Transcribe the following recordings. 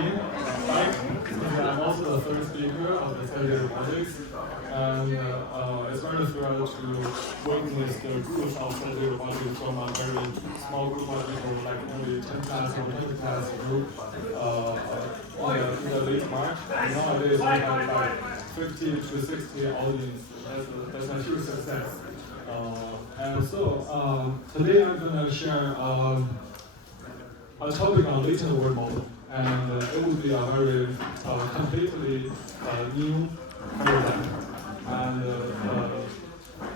me. I'm also the third speaker of the study of robotics, and it's very thrilled to witness the growth of study robotics from a very small group of people, like only 10 class or 20 class group in the late March. And nowadays we have like 50 to 60 audience. That's a huge success. And so today I'm going to share a topic on latent word model, and it will be a very completely new paradigm. And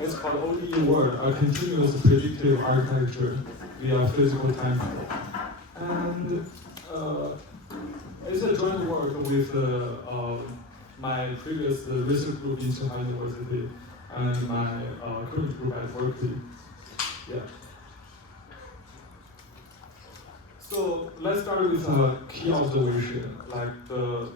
it's called ODEWorld, a continuous predictive architecture via physical time. And it's a joint work with my previous research group in Tsinghua University and my current group at Berkeley. Yeah. So let's start with a key observation. Like the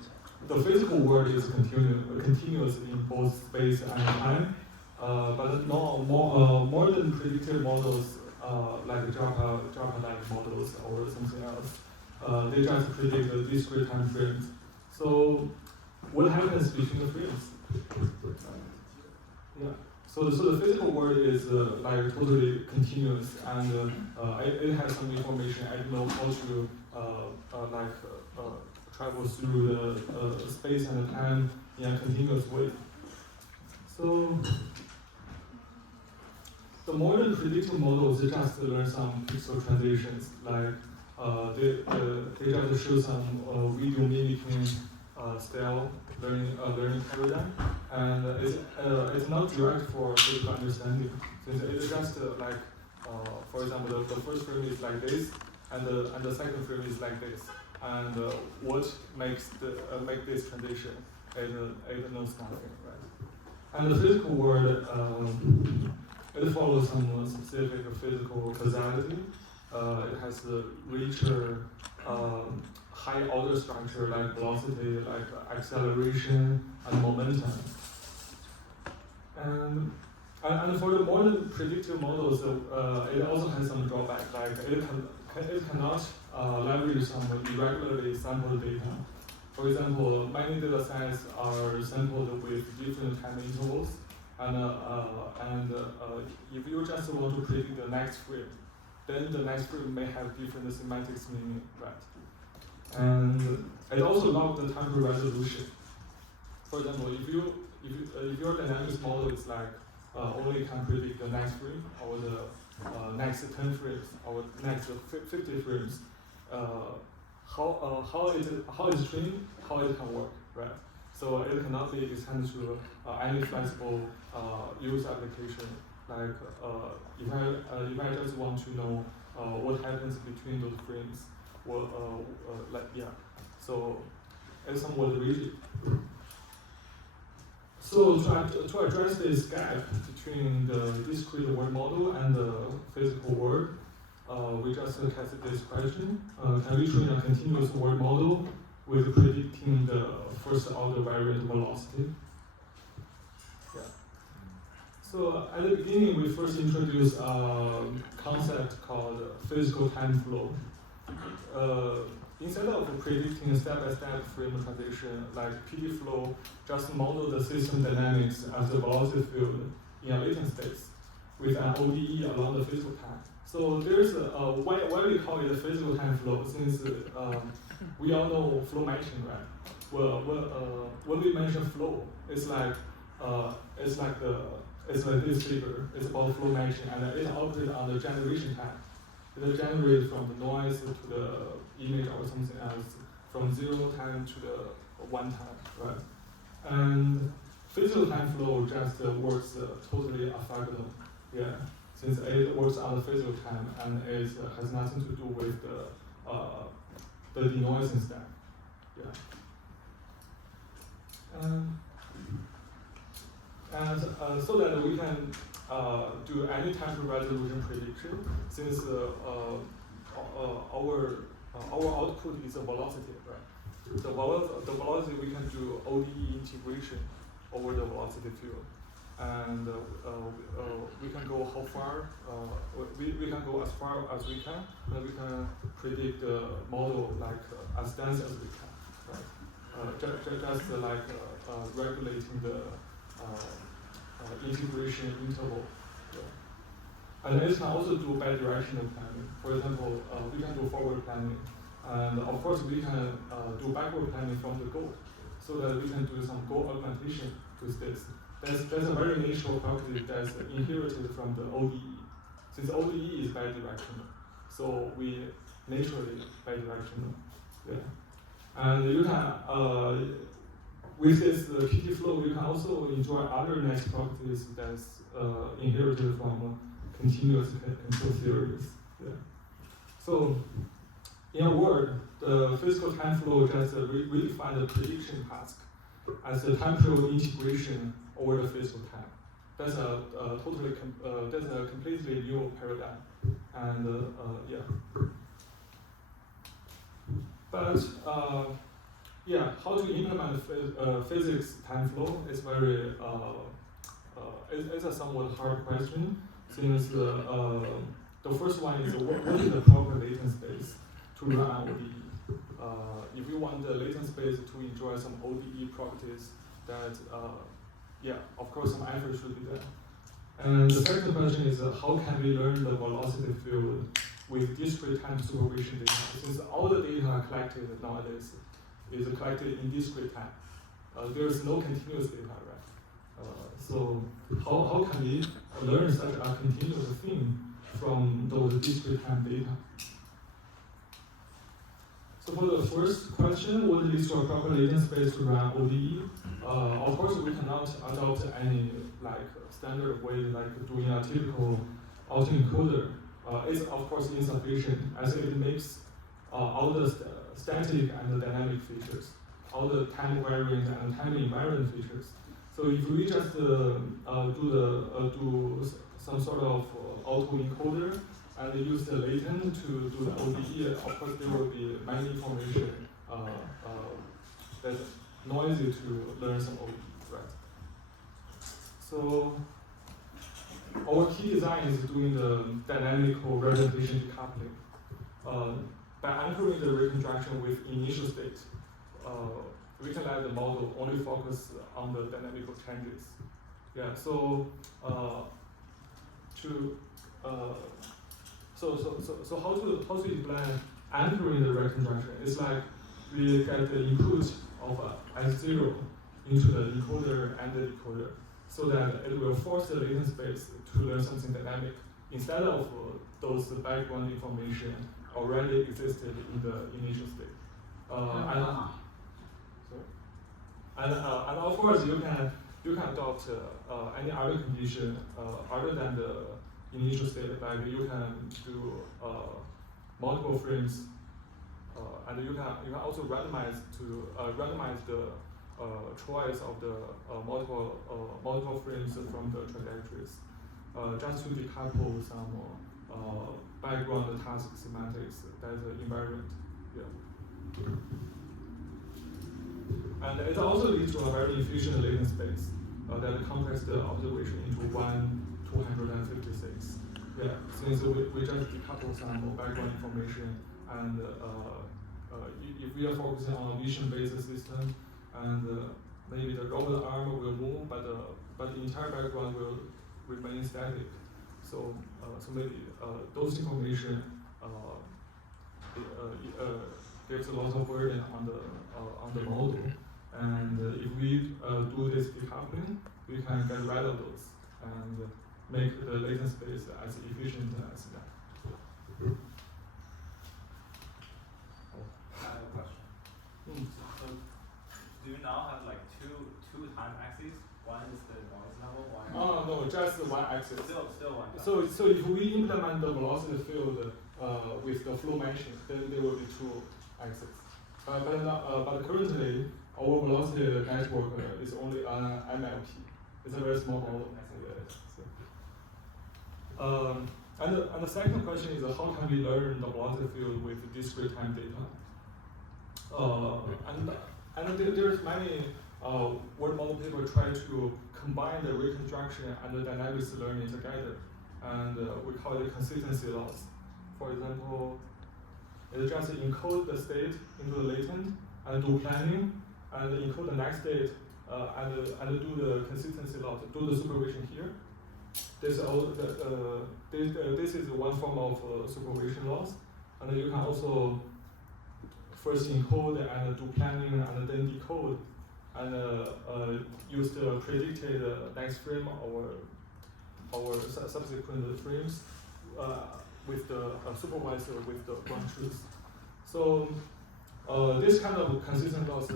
physical world is continuous in both space and time, but modern predictive models like Java-like models or something else, they just predict the discrete time frames. So what happens between the frames? Yeah. So the physical world is like totally continuous, and it has some information. I don't know how to travel through the space and time in a continuous way. So the modern predictive models, they just learn some pixel transitions, like they just show some video mimicking style learning paradigm, and it's not direct for physical understanding. Since it's just for example, the first frame is like this, and the second frame is like this, and what makes make this transition? It knows nothing, right? And the physical world, it follows some specific physical causality. It has a richer high order structure like velocity, like acceleration and momentum. And for the modern predictive models, it also has some drawback, like it cannot leverage some irregularly sampled data. For example, many data sets are sampled with different time intervals, and if you just want to predict the next frame, then the next frame may have different semantics meaning, right? And it also locks the time to resolution. For example, if your dynamics model is like only can predict the next frame or the next 10 frames or next 50 frames, how it's trained, how it can work, right? So it cannot be extended to any flexible use application. Like if I just want to know what happens between those frames, so it's somewhat rigid. So to address this gap between the discrete word model and the physical world, we just tested this question: can we train a continuous word model with predicting the first order variant velocity? Yeah. So at the beginning, we first introduced a concept called physical time flow. Instead of predicting step-by-step frame transition, like PD flow, just model the system dynamics as the velocity field in a latent space with an ODE along the physical time. So there's why we call it a physical time flow, since we all know flow matching, right? Well, when we mention flow, it's like this figure. It's about flow matching, and it operates on the generation time. It generates from the noise to the image or something else, from 0 time to the 1 time, right? And physical time flow just works totally orthogonal, yeah, since it works on the physical time and it has nothing to do with the denoising step, yeah. And so that we can do any time to resolution prediction, since our output is a velocity, right? The velocity, we can do ODE integration over the velocity field, and we can go how far. We can go as far as we can, and we can predict the model like as dense as we can. right? Just like regulating the integration interval. Yeah. And it can also do bidirectional planning. For example, we can do forward planning. And of course, we can do backward planning from the goal, so that we can do some goal augmentation with this. That's a very natural property that's inherited from the ODE. Since ODE is bidirectional, so we naturally bidirectional. Yeah. And you can, with this PT flow, you can also enjoy other nice properties that's inherited from continuous control theories. Yeah. So, in a word, the physical time flow just redefines the prediction task as a temporal integration over the physical time. That's a completely new paradigm, and yeah. But yeah, how to implement physics time flow is very it's a somewhat hard question, since the first one is what is the proper latent space to run ODE? If you want the latent space to enjoy some ODE properties, that yeah, of course some effort should be done. And the second question is how can we learn the velocity field with discrete time supervision data? Since all the data collected nowadays is collected in discrete time, there is no continuous data, right? So how can we learn such a continuous thing from those discrete time data? So for the first question, what leads to a proper latent space to run ODE? Of course, we cannot adopt any like standard way like doing a typical autoencoder. It's of course insufficient, as it makes all the static and the dynamic features, all the time variant and time invariant features. So if we just do some sort of autoencoder and use the latent to do the ODE, of course there will be many information that's noisy to learn some ODE, right? So our key design is doing the dynamical representation decoupling. By anchoring the reconstruction with initial state, we can let the model only focus on the dynamical changes. Yeah. So so how to implement anchoring the reconstruction? It's like we get the input of S0 into the encoder and the decoder, so that it will force the latent space to learn something dynamic instead of those background information already existed in the initial state. And of course you can adopt any other condition other than the initial state. Like you can do multiple frames, and you can also randomize the choice of the multiple frames from the trajectories, just to decouple some background task semantics that's invariant. Yeah. And it also leads to a very efficient latent space that compress the observation into 1/256. Yeah, since we just decouple some background information, and if we are focusing on a vision-based system, and maybe the robot arm will move, but the entire background will remain static. So maybe those information gives a lot of burden on the model. And if we do this decoupling, we can get rid of those and make the latent space as efficient as that. I have a question. So do you now have like two time axes? One is the noise level, one is no, just one axis. Still one. So if we implement the velocity field with the flow matching, then there will be two axes. But currently, our velocity network is only an MLP. It's a very small model. And the second question is how can we learn the velocity field with discrete time data? And there's many word model people try to combine the reconstruction and the dynamics learning together, and we call it consistency loss. For example, it just encode the state into the latent and do planning, and encode the next state, and do the consistency loss, do the supervision here. This is one form of supervision loss, and you can also first encode and do planning and then decode, and use the predicted next frame or subsequent frames with the supervisor with the ground truth. So this kind of consistent loss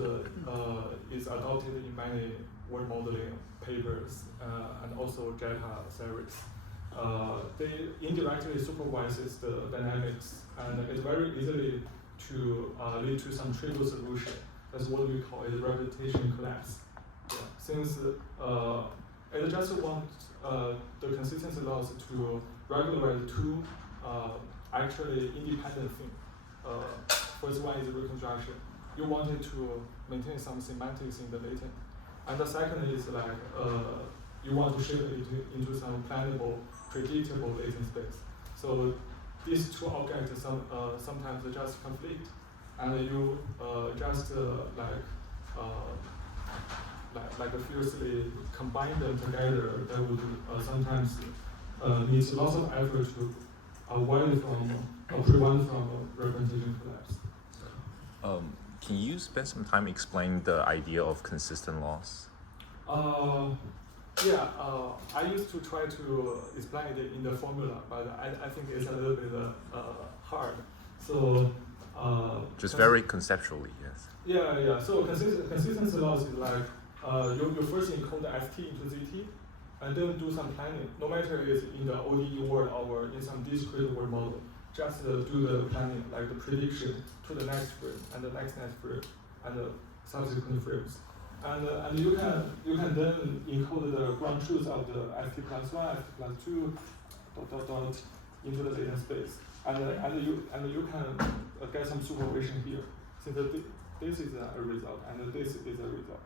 is adopted in many word modeling papers and also Jetta series. They indirectly supervises the dynamics, and it's very easily to lead to some trivial solution. That's what we call a reputation collapse. Yeah. Since it just wants the consistency loss to regularize two actually independent things. First one is reconstruction. You wanted to maintain some semantics in the latent. And the second is like you want to shape it into some plannable, predictable latent space. So these two objects sometimes just conflict, and you just fiercely combine them together. That would sometimes needs lots of effort to avoid prevent from representation collapse. Can you spend some time explaining the idea of consistent loss? Yeah, I used to try to explain it in the formula, but I think it's a little bit hard. So just very conceptually, yes. Yeah. So consistency loss is like you first encode the ST into ZT, and then do some planning. No matter it's in the ODEWorld or in some discrete word model, just do the planning, like the prediction to the next frame and the next frame and the subsequent frames. And you can then encode the ground truth of the ST plus 1, ST plus 2, ... into the latent space. And you can get some supervision here. Since this is a result and this is a result,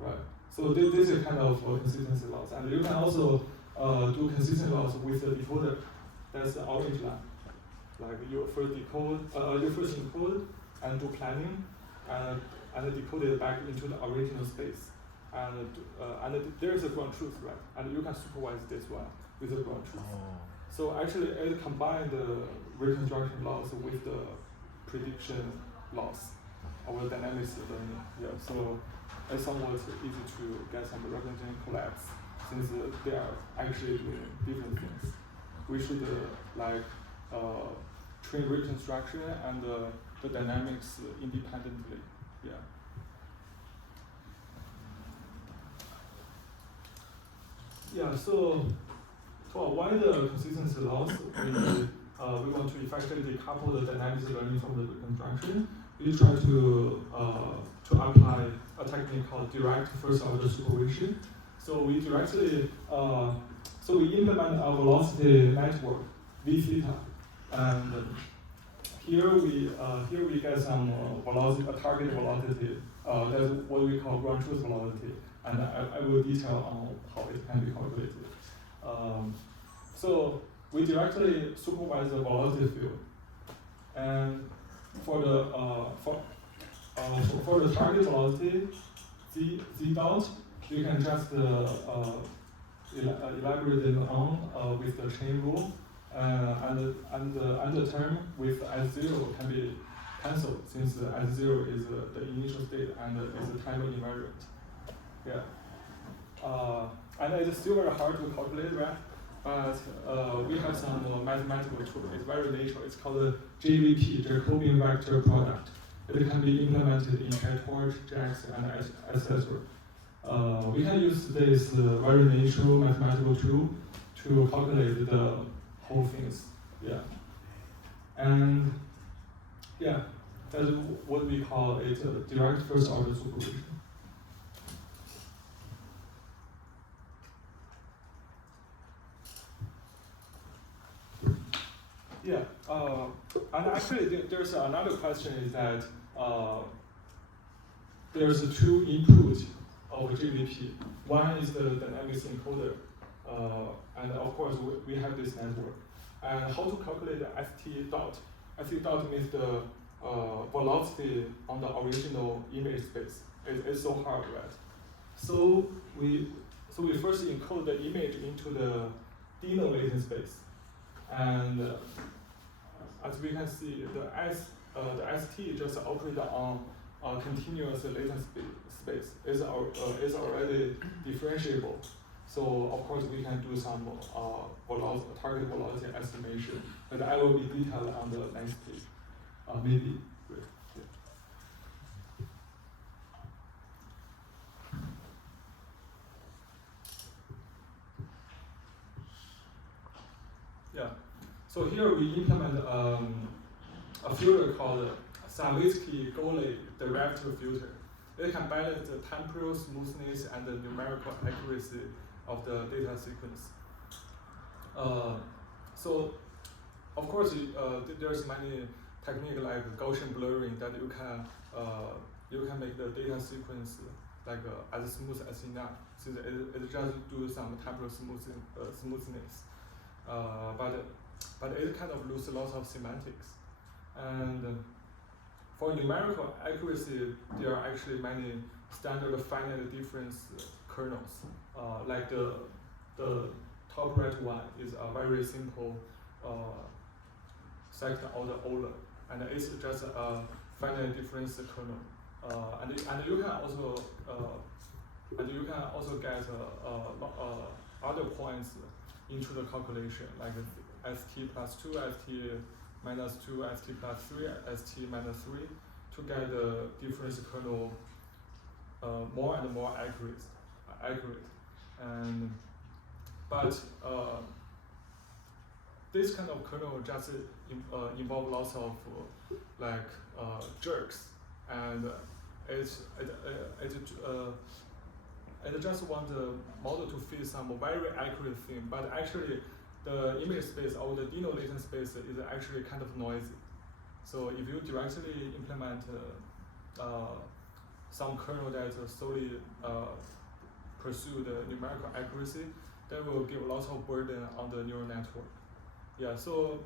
right? So this is kind of consistency loss. And you can also do consistency loss with the decoder. That's the orange line. Like you first encode and do planning, and decode it back into the original space. And there is a ground truth, right? And you can supervise this one with the ground truth. Oh. So actually, it combines the reconstruction loss with the prediction loss, or dynamics learning. Yeah. So it's somewhat easy to get some representation collapse, since they are actually doing different things. We should train reconstruction and the dynamics independently. Yeah. Yeah. So to avoid the consistency loss, we want to effectively decouple the dynamics learning from the reconstruction. We try to apply a technique called direct first order supervision. So we directly we implement a velocity network V theta, and here we get some velocity, a target velocity. That's what we call ground truth velocity, and I will detail on how it can be calculated. So we directly supervise the velocity field, and for the target velocity z dot, you can just elaborate it on with the chain rule, and the term with S0 can be cancelled, since S0 is the initial state and is a time invariant. Yeah. And it's still very hard to calculate, right? But we have some mathematical tool. It's very natural. It's called the JVP, Jacobian Vector Product. It can be implemented in PyTorch, JAX, and Assessor. We can use this very natural mathematical tool to calculate the whole things. Yeah. And yeah, that's what we call it direct first order supervision. Yeah, and actually there's another question is that there's two inputs of JVP. One is the dynamics encoder, and of course we have this network. And how to calculate the ST dot? ST dot means the velocity on the original image space. It's so hard, right? So we first encode the image into the Dino latent space, and as we can see, the ST just operates on a continuous latent space. Is already differentiable. So of course we can do some target velocity estimation, but I will be detailed on the next page. Maybe. Yeah. So here we implement a filter called Savitsky-Golay derivative filter. It can balance the temporal smoothness and the numerical accuracy of the data sequence. So, of course, there's many techniques like Gaussian blurring that you can make the data sequence like as smooth as enough, since it just do some temporal smoothness. But it kind of loses lots of semantics. And for numerical accuracy, there are actually many standard finite difference kernels. Like the top right one is a very simple second order Euler, and it's just a finite difference kernel. And you can also get other points into the calculation, like st plus 2, st minus 2, st plus 3, st minus 3, to get the difference kernel more and more accurate. But this kind of kernel just involve lots of jerks, and it just want the model to fit some very accurate thing, but actually the image space or the Dino latent space is actually kind of noisy. So if you directly implement some kernel that solely pursue the numerical accuracy, that will give lots of burden on the neural network. Yeah, so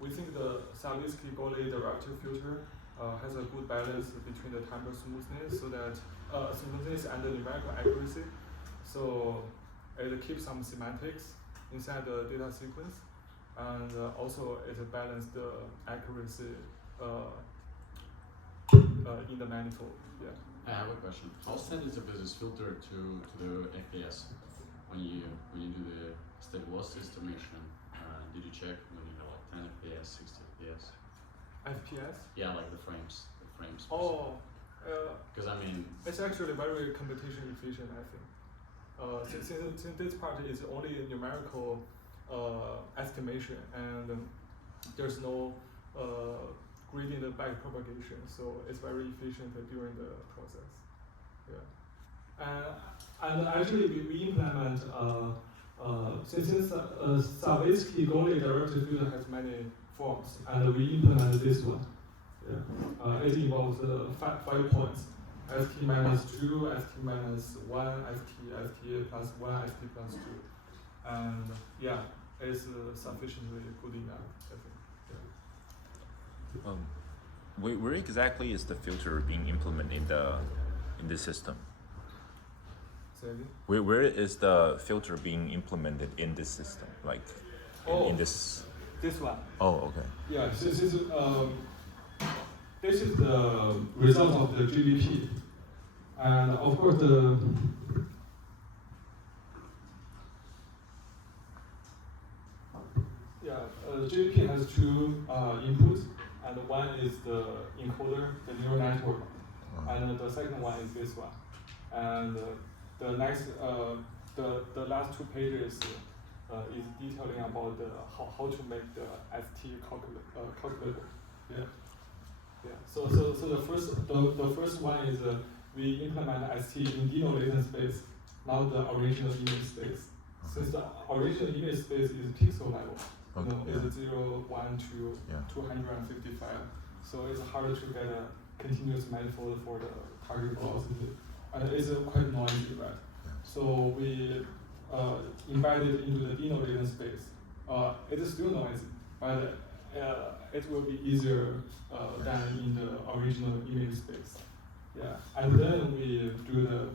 we think the Savitsky-Golay derivative filter has a good balance between the temporal smoothness, so that smoothness and the numerical accuracy. So it keeps some semantics inside the data sequence, and also it balances the accuracy in the manifold. Yeah. I have a question. How sensitive is this filter to the FPS when you do the steady velocity estimation? Did you check when you have like 10 FPS, 60 FPS? FPS? Yeah, like the frames. Oh. Because I mean, it's actually very computation efficient, I think. Since this part is only numerical estimation, and there's no gradient backpropagation, so it's very efficient during the process. Yeah. And actually we implement since Savitsky-Golay derivative filter has many forms, and we implement this one. Yeah. It involves 5 points: st minus 2, st minus 1, st plus 1, st plus 2. And yeah, it's sufficiently good enough, I think. Yeah. Where exactly is the filter being implemented in the system? Say again? Where is the filter being implemented in this system? Like in this? This one. Oh, okay. Yeah, this is the result of the GBP. And of course GBP has 2 inputs, and one is the encoder, the neural network, and the second one is this one. And the next, the last 2 pages is detailing about how to make the ST calculable. Yeah. Yeah. So the first one is we implement ST in Dino latent space, not the original image space. Since the original image space is pixel level, it's 0, 1 to 255. So it's hard to get a continuous manifold for the target velocity, and it's quite noisy, right? Yeah. So we embed it into the Dino latent space. It is still noisy, but it will be easier than in the original image space. Yeah, and then we do the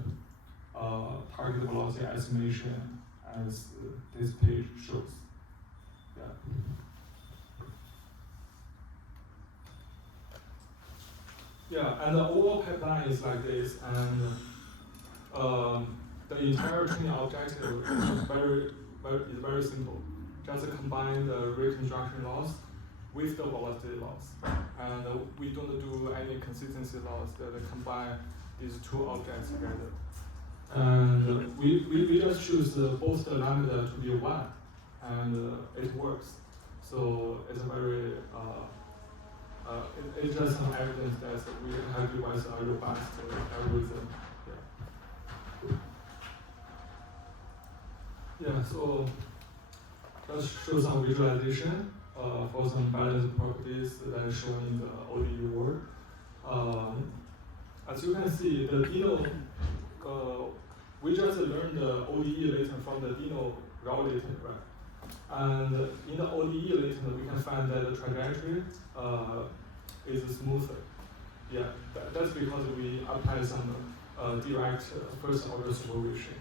target velocity estimation as this page shows. Yeah. Yeah, and the overall pipeline is like this, and the entire training objective is very simple. Just combine the reconstruction loss with the velocity loss, and we don't do any consistency loss that combine these two objects together. And we just choose both the lambda to be 1, and it works. So it's very it's just some evidence that we have devised a robust algorithm. Yeah, so let's show some visualization for some balance properties that is shown in the ODEWorld. As you can see, the Dino, we just learned the ODE latent from the Dino raw latent, right? And in the ODE latent, we can find that the trajectory is smoother. Yeah, that's because we apply some direct first order supervision,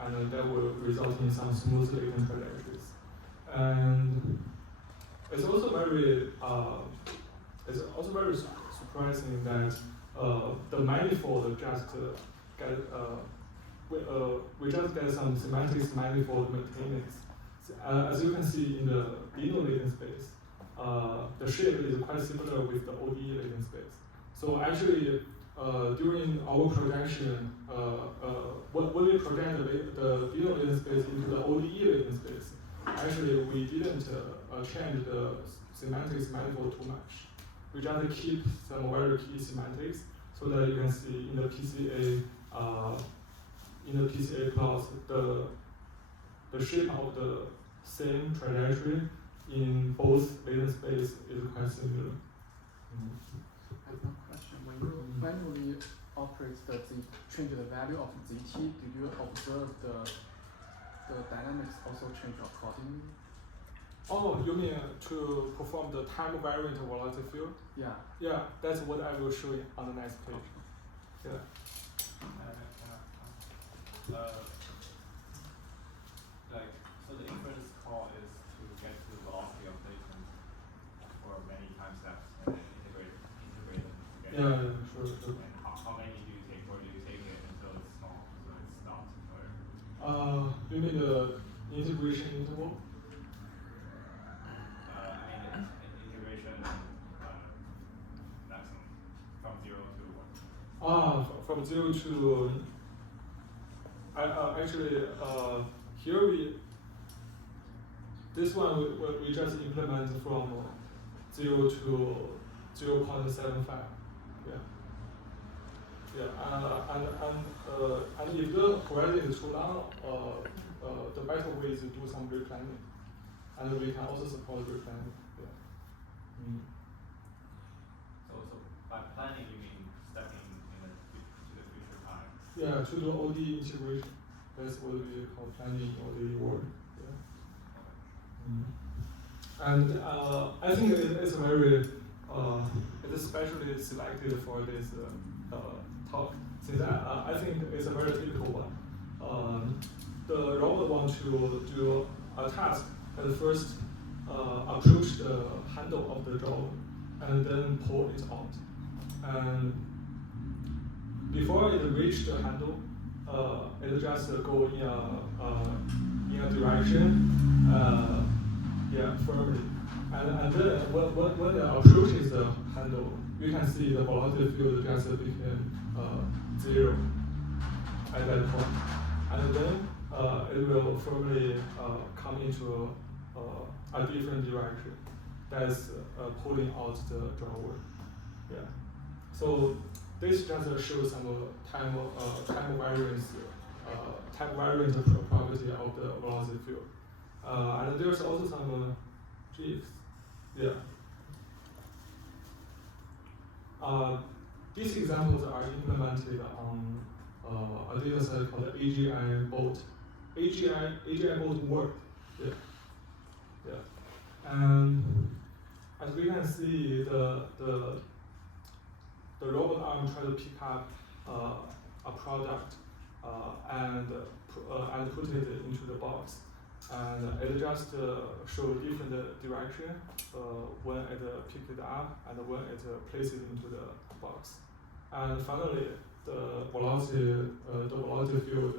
and that will result in some smooth latent trajectories. And it's also very surprising that the manifold just get we just get some semantics manifold maintenance. As you can see in the Dino latent space, the shape is quite similar with the ODE latent space. So actually, during our projection, when we project the Dino latent space into the ODE latent space, actually we didn't change the semantics manifold too much. We just keep some very key semantics so that you can see in the PCA plots the shape of the same trajectory in both latent space is quite similar. I have one question. When you manually operate change the value of ZT, did you observe the dynamics also change accordingly? Oh, you mean to perform the time variant velocity field? Yeah. Yeah, that's what I will show you on the next page. Yeah. So the inference call is to get to the velocity of latent for many time steps and then integrate them together. Yeah, sure. And how many do you take, or do you take it until it's small, so it's stopped? Or You mean the integration interval? Integration maximum from 0 to 1. From 0 to actually here this one we just implement from 0 to 0.75. Yeah. Yeah. And if the horizon is too long, the better way is to do some replanning, and we can also support replanning. Yeah. So by planning you mean stepping to the future time? Yeah, to do OD integration. That's what we call planning ODEWorld. Yeah. And I think it's very it's especially selected for this talk, since I think it's a very typical one. The robot wants to do a task at first approach the handle of the job and then pull it out. And before it reaches the handle, it just go in a direction, firmly. And then when it approaches the handle, you can see the velocity field just became 0 at that point. And then it will firmly come into a different direction. That's pulling out the drawer. Yeah. So this just shows some time variant property of the velocity field. And there's also some GIFs. Yeah. These examples are implemented on a data set called AGI Bolt. AGI Bolt worked. Yeah. Yeah. And as we can see, the robot arm try to pick up a product and put it into the box, and it just show different direction when it pick it up and when it place it into the box. And finally, the velocity field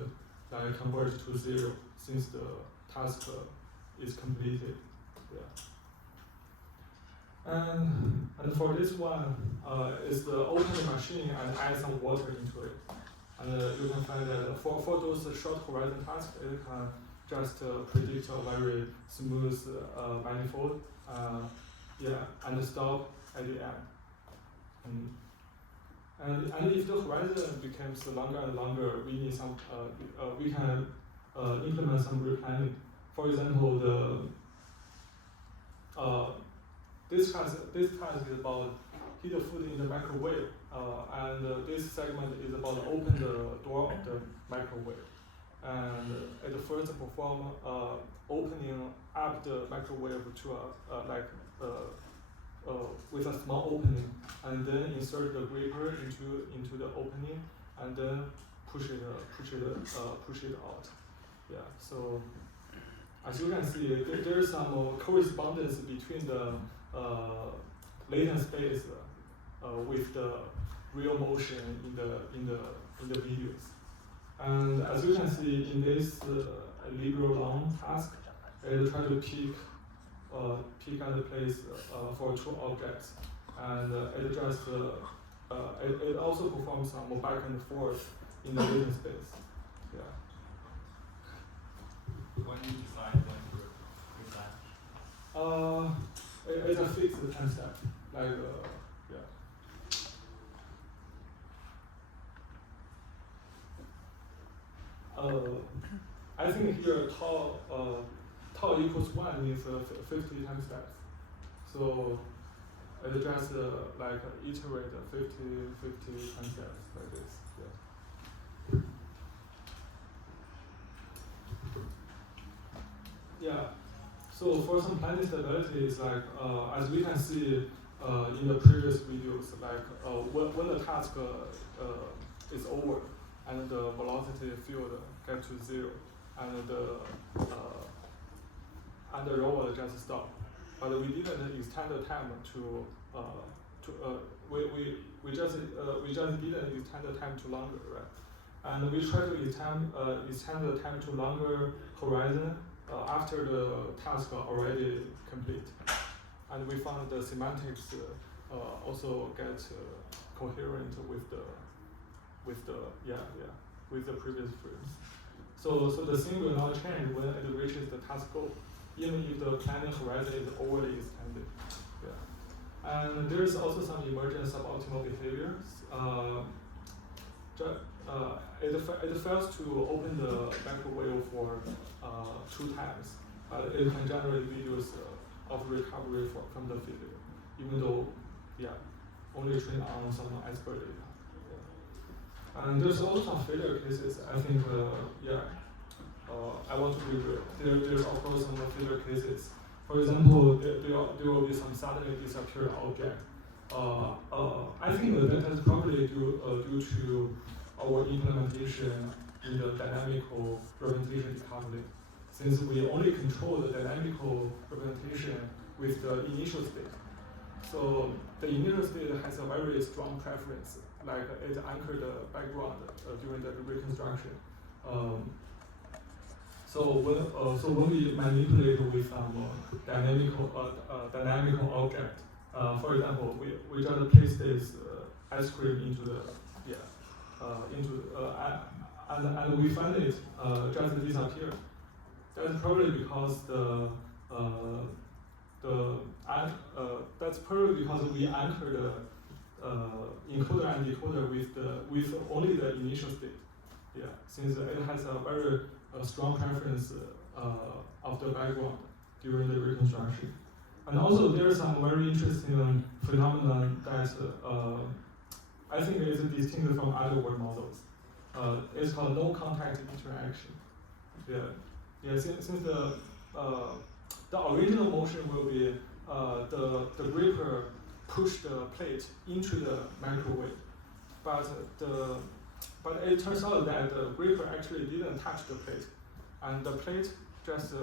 like converge to 0 since the task is completed. Yeah. And for this one, is the open the machine and add some water into it. And you can find that for those short horizon tasks, it can just predict a very smooth manifold, and stop at the end. And if the horizon becomes longer and longer, we need some. We can implement some replanning. For example, this task is about heat the food in the microwave, and this segment is about open the door of the microwave. And it first perform opening up the microwave to with a small opening, and then insert the gripper into the opening, and then push it out. Yeah. So as you can see, there is some correspondence between the latent space with the real motion in the videos. And as you can see in this liberal long task, it try to pick and place for 2 objects, and it just it also performs some back and forth in the latent space. Yeah. When you decide when to present? It's a fixed time step. Like I think here tau equals 1 means 50 time steps. So it just like iterate 50 time steps like this. Yeah. Yeah. So for some planning stability, it's like as we can see in the previous videos, like when the task is over and the velocity field get to 0, and the robot just stop. But we didn't extend the time we just didn't extend the time to longer, right? And we try to extend the time to longer horizon after the task already complete. And we found the semantics also get coherent with the previous frames. So the thing will not change when it reaches the task goal, even if the planning horizon is overly extended. Yeah. And there's also some emergent suboptimal behaviors. It fails to open the microwave for 2 times, but it can generate videos of recovery from the failure, even though, only trained on some expert data. Yeah. And there's also some failure cases. I think, I want to be real. There's of course some failure cases. For example, there will be some suddenly disappeared object. I think that is probably due to our implementation in the dynamical representation decoupling, since we only control the dynamical representation with the initial state. So the initial state has a very strong preference, like it anchored the background during the reconstruction. So when we manipulate with dynamical object, for example, we just place this ice cream into the and we find it just disappeared. That's probably because that's probably because we anchored the encoder and decoder with only the initial state. Yeah, since it has a very strong preference of the background during the reconstruction. And also there's some very interesting phenomenon that I think is distinct from ODEWorld models. It's called no contact interaction. Yeah. Since the original motion will be the gripper pushed the plate into the microwave, but it turns out that the gripper actually didn't touch the plate, and the plate just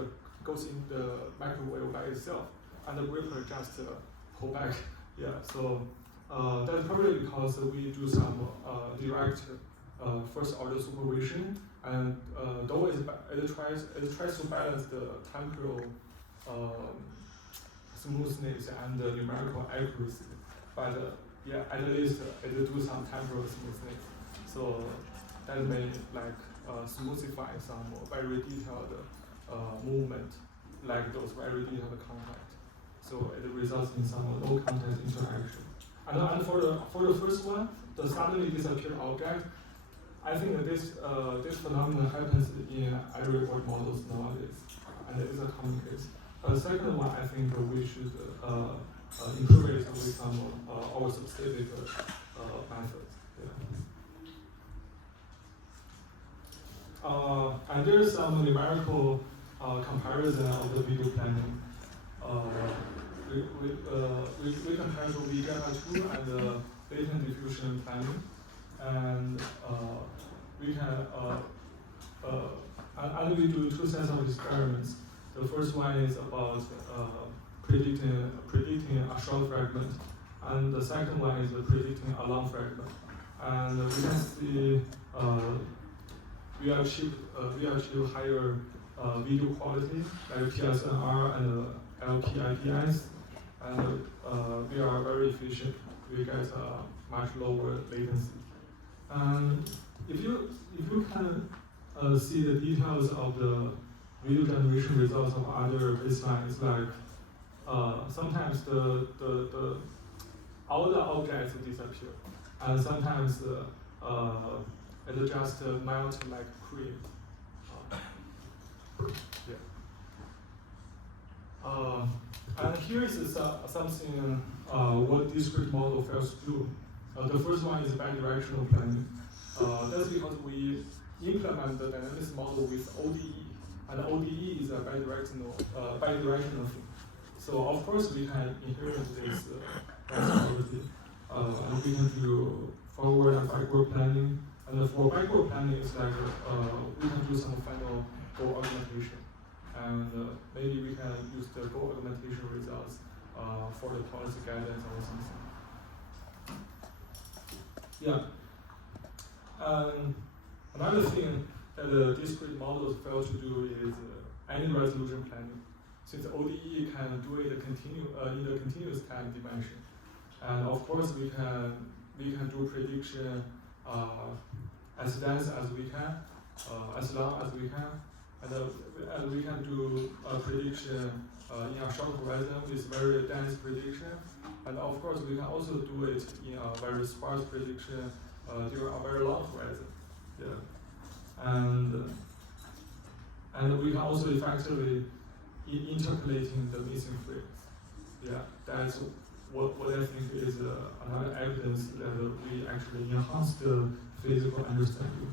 goes in the microwave by itself, and the gripper just pull back. Yeah, so that's probably because we do some direct first order supervision, and though it tries to balance the temporal smoothness and the numerical accuracy, but yeah, at least it do some temporal smoothness. So that may smoothify some very detailed movement, like those very detailed contact. So it results in some low contact interaction. And for the first one, the suddenly disappeared object, I think that this phenomenon happens in ODEWorld models nowadays, and it is a common case. The second one, I think we should improve it with some our specific methods. Yeah. And there's some numerical comparison of the video planning. We compare to VGAMA2 and latent diffusion planning, and we can and we do two sets of experiments. The first one is about predicting a short fragment, and the second one is predicting a long fragment. And we can see we achieve higher video quality, like PSNR and LPIPS, and we are very efficient. We get much lower latency. And if you can see the details of the video generation results of other baselines, like sometimes all the objects disappear, and sometimes it just melt like cream. Yeah. And here is something what discrete model fails to do. The first one is bidirectional planning. That's because we implement the dynamics model with ODE, and ODE is a bidirectional thing. So of course we can inherit this possibility, and we can do forward and backward planning. And for backward planning, it's like we can do some final goal augmentation, and maybe we can use the goal augmentation results for the policy guidance or something. Yeah. Another thing that the discrete models fail to do is any resolution planning, since ODE can do it in the continuous time dimension, and of course we can do prediction as dense as we can, as long as we can, and we can do a prediction in a short horizon with very dense prediction, and of course we can also do it in a very sparse prediction during a very long horizon. Yeah. And we can also effectively intercalating the missing frames. Yeah, that's what I think is another evidence that we actually enhance the physical understanding.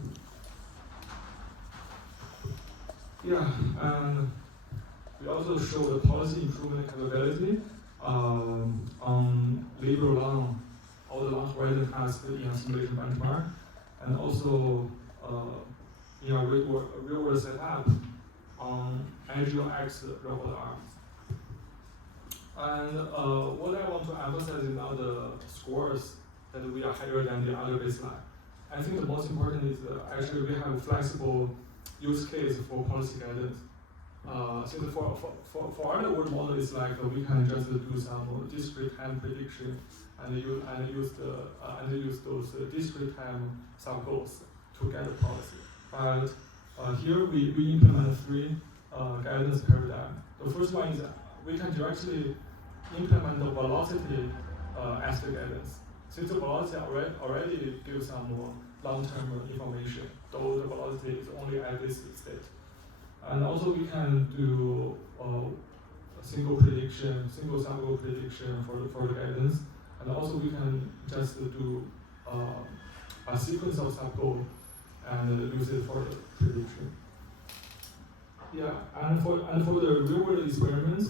Yeah, and we also show the policy improvement capability on liberal long, all the long horizon tasks in a simulation benchmark, and also in a real-world setup on Agile X robot arms. And what I want to emphasize is now the scores that we are higher than the other baseline. I think the most important is actually we have a flexible use case for policy guidance. Since for ODEWorld model, it's like we can just do some discrete time prediction and use those discrete time sub goals to get the policy. But here we implement three guidance paradigm. The first one is we can directly implement the velocity as the guidance. Since the velocity already gives some more long-term information, though the velocity is only at this state. And also we can do single prediction, single sub-goal prediction for the guidance. And also we can just do a sequence of sub-goal and use it for the prediction. Yeah, and for the real-world experiments,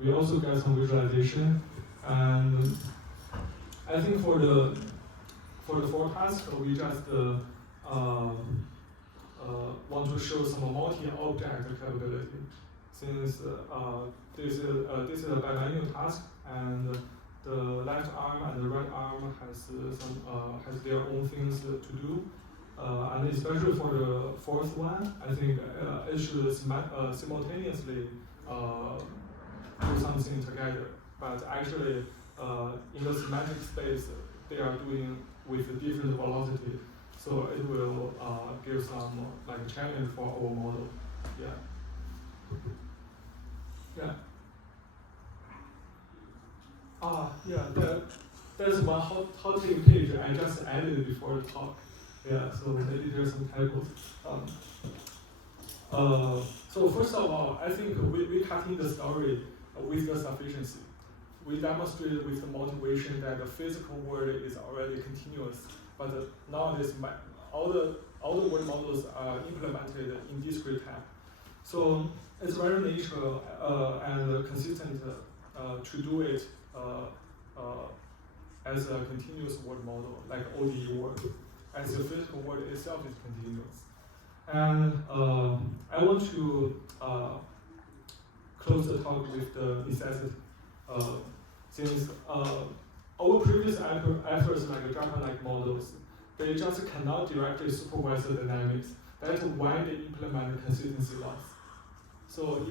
we also get some visualization, and I think for the forecast, we just want to show some multi-object capability, since this is a bimanual task, and the left arm and the right arm has their own things to do, and especially for the fourth one, I think it should simultaneously do something together. But actually, in the semantic space, they are doing with a different velocity, so it will give some like challenge for our model. Yeah. Yeah. Yeah. That's one hot take page I just added before the talk. Yeah. So maybe there's some typos. So first of all, I think we cut in the story with the sufficiency. We demonstrated with the motivation that the physical world is already continuous, but nowadays all the world models are implemented in discrete time. So it's very natural and consistent to do it as a continuous world model, like ODEWorld, as the physical world itself is continuous. And I want to close the talk with the necessity. Since our previous efforts like Java-like models, they just cannot directly supervise the dynamics. That's why they implement consistency loss. So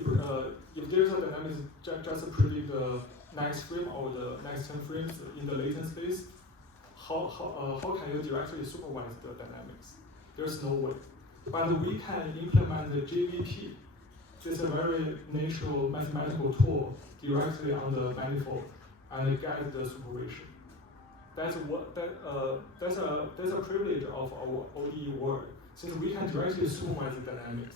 if there's a dynamic just predict the next frame or the next 10 frames in the latent space, how can you directly supervise the dynamics? There's no way. But we can implement the JVP. It's a very natural mathematical tool directly on the manifold and get the supervision. That's a privilege of our ODEWorld, since we can directly supervise the dynamics.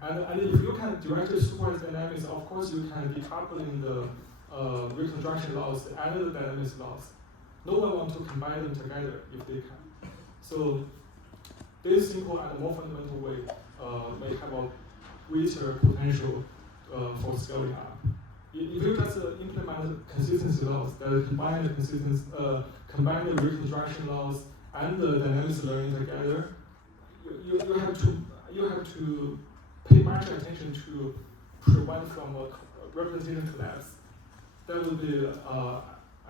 And if you can directly supervise dynamics, of course you can decoupling the reconstruction loss and the dynamics loss. No one wants to combine them together if they can. So this simple and more fundamental way may have a greater potential for scaling up. If you just implement consistency laws that combine the reconstruction laws and the dynamics learning together, you have to pay much attention to prevent from representation collapse. That would be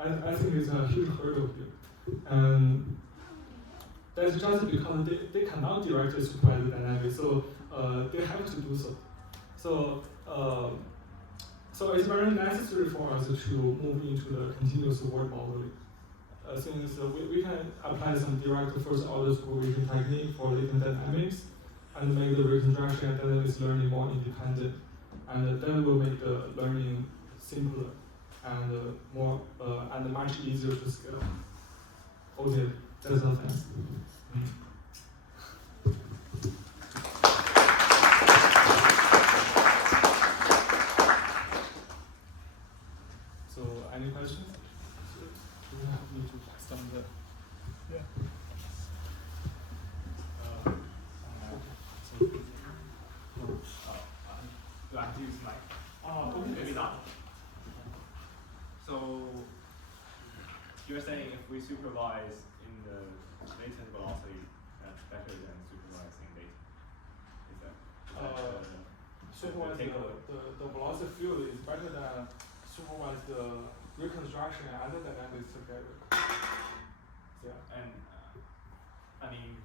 I think it's a huge hurdle here. And that's just because they cannot directly supervise the dynamics, so they have to do so. So it's very necessary for us to move into the continuous world modeling, since we can apply some direct first-order supervision technique for latent dynamics and make the reconstruction and dynamics learning more independent, and that will make the learning simpler and more and much easier to scale. Okay, that's all. Thanks. So, any questions? Do we need to start the? Yeah. Do I have to use mic? Okay. Maybe not. So you're saying if we supervise in the latent velocity, that's better than supervising data. Is that Supervise the velocity field is better than supervise the reconstruction and the dynamics together. Yeah. And I mean,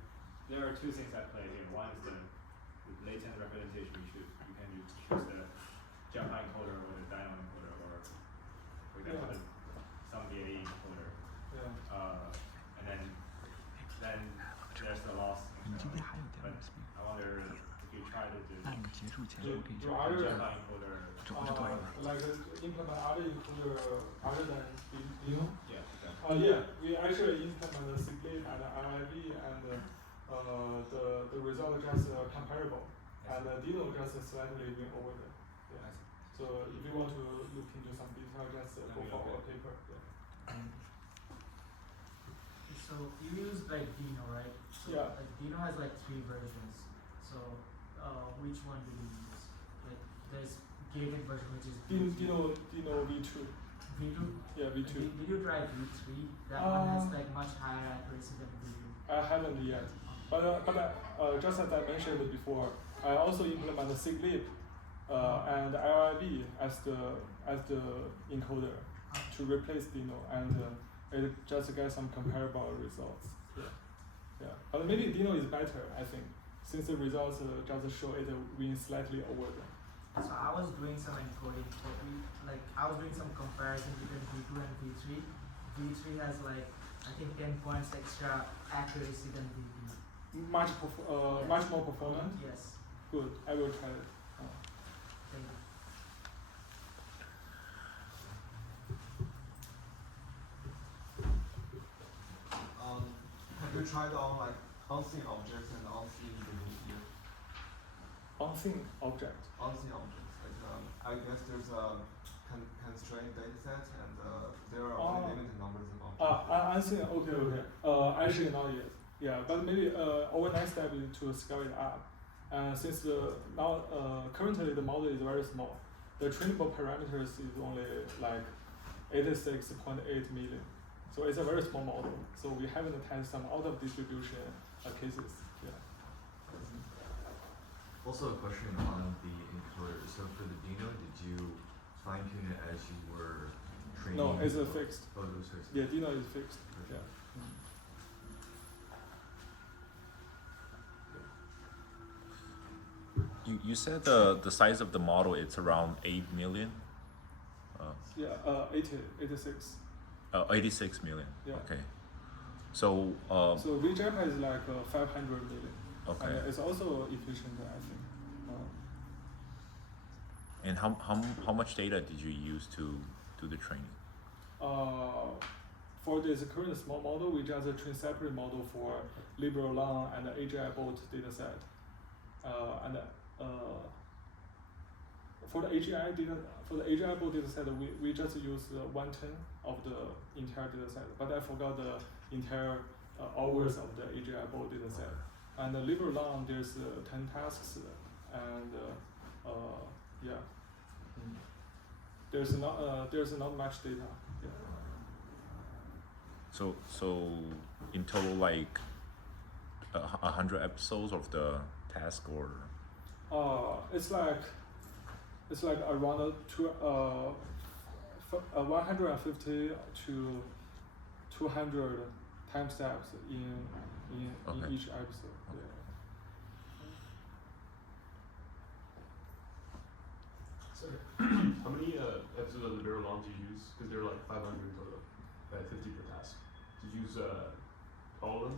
there are two things at play here. One is the latent representation. You can choose the Java encoder or the Dynamo encoder, or for example, some DAE encoder. Yeah. And then there's the loss. But I wonder if you try to do Java encoder. Like implement other encoder other than Dino? Yeah, exactly. Yeah, we actually implement the split and RIV, and the result just comparable, and Dino just slightly win over there. Yeah. So if you want to look into some detail, just go for our paper. Yeah. So you use like Dino, right? So Yeah. like Dino has like 3 versions. So which one do you use? Like there's gated version, which is Dino V2. V2. Yeah, V2. Did you try V3? That one has like much higher accuracy than V2. I haven't yet, but just as I mentioned before, I also implement the SIGLib and LIB as the encoder to replace Dino, and it just gets some comparable results. Yeah. But maybe Dino is better, I think, since the results just show it wins slightly over them. So I was doing some encoding. I was doing some comparison between V2 and V3. V3 has like I think 10 points extra accuracy than V2. Much more performant. Yes. Good. I will try it. Thank you. Have you tried on like unseen objects and unseen behavior? Unseen object. Unseen objects. Like I guess there's a constrained data set and there are only limited numbers of objects. Unseen. Okay. Actually not yet. Yeah, but maybe our next step is to scale it up. Since currently the model is very small, the trainable parameters is only like 86.8 million. So it's a very small model. So we haven't tested some out of distribution cases. Yeah. Also a question on the encoder. So for the Dino, did you fine tune it as you were training? No, it's fixed. Oh, it was fixed. Yeah, Dino is fixed. Yeah. You said the size of the model it's around 8 million. Yeah, 86. 86 million. Yeah. Okay. So So VJAPA is like 500 million. okay. It's also efficient, I think. And how much data did you use to do the training? For this current small model, we just train separate model for liberal long and AGI bolt dataset. For the AGI bolt dataset, we just use 1/10 of the entire dataset. But I forgot the entire hours of the AGI bolt dataset. And the liberal long, there's 10 tasks, and yeah. There's not much data. Yeah. So in total, like 100 episodes of the task, or It's like around 150 to 200 time steps in Okay. each episode. Okay. Yeah. So, how many episodes of Liberal Long do you use? Because there are like 500 in total, 50 per task. Did you use all of them?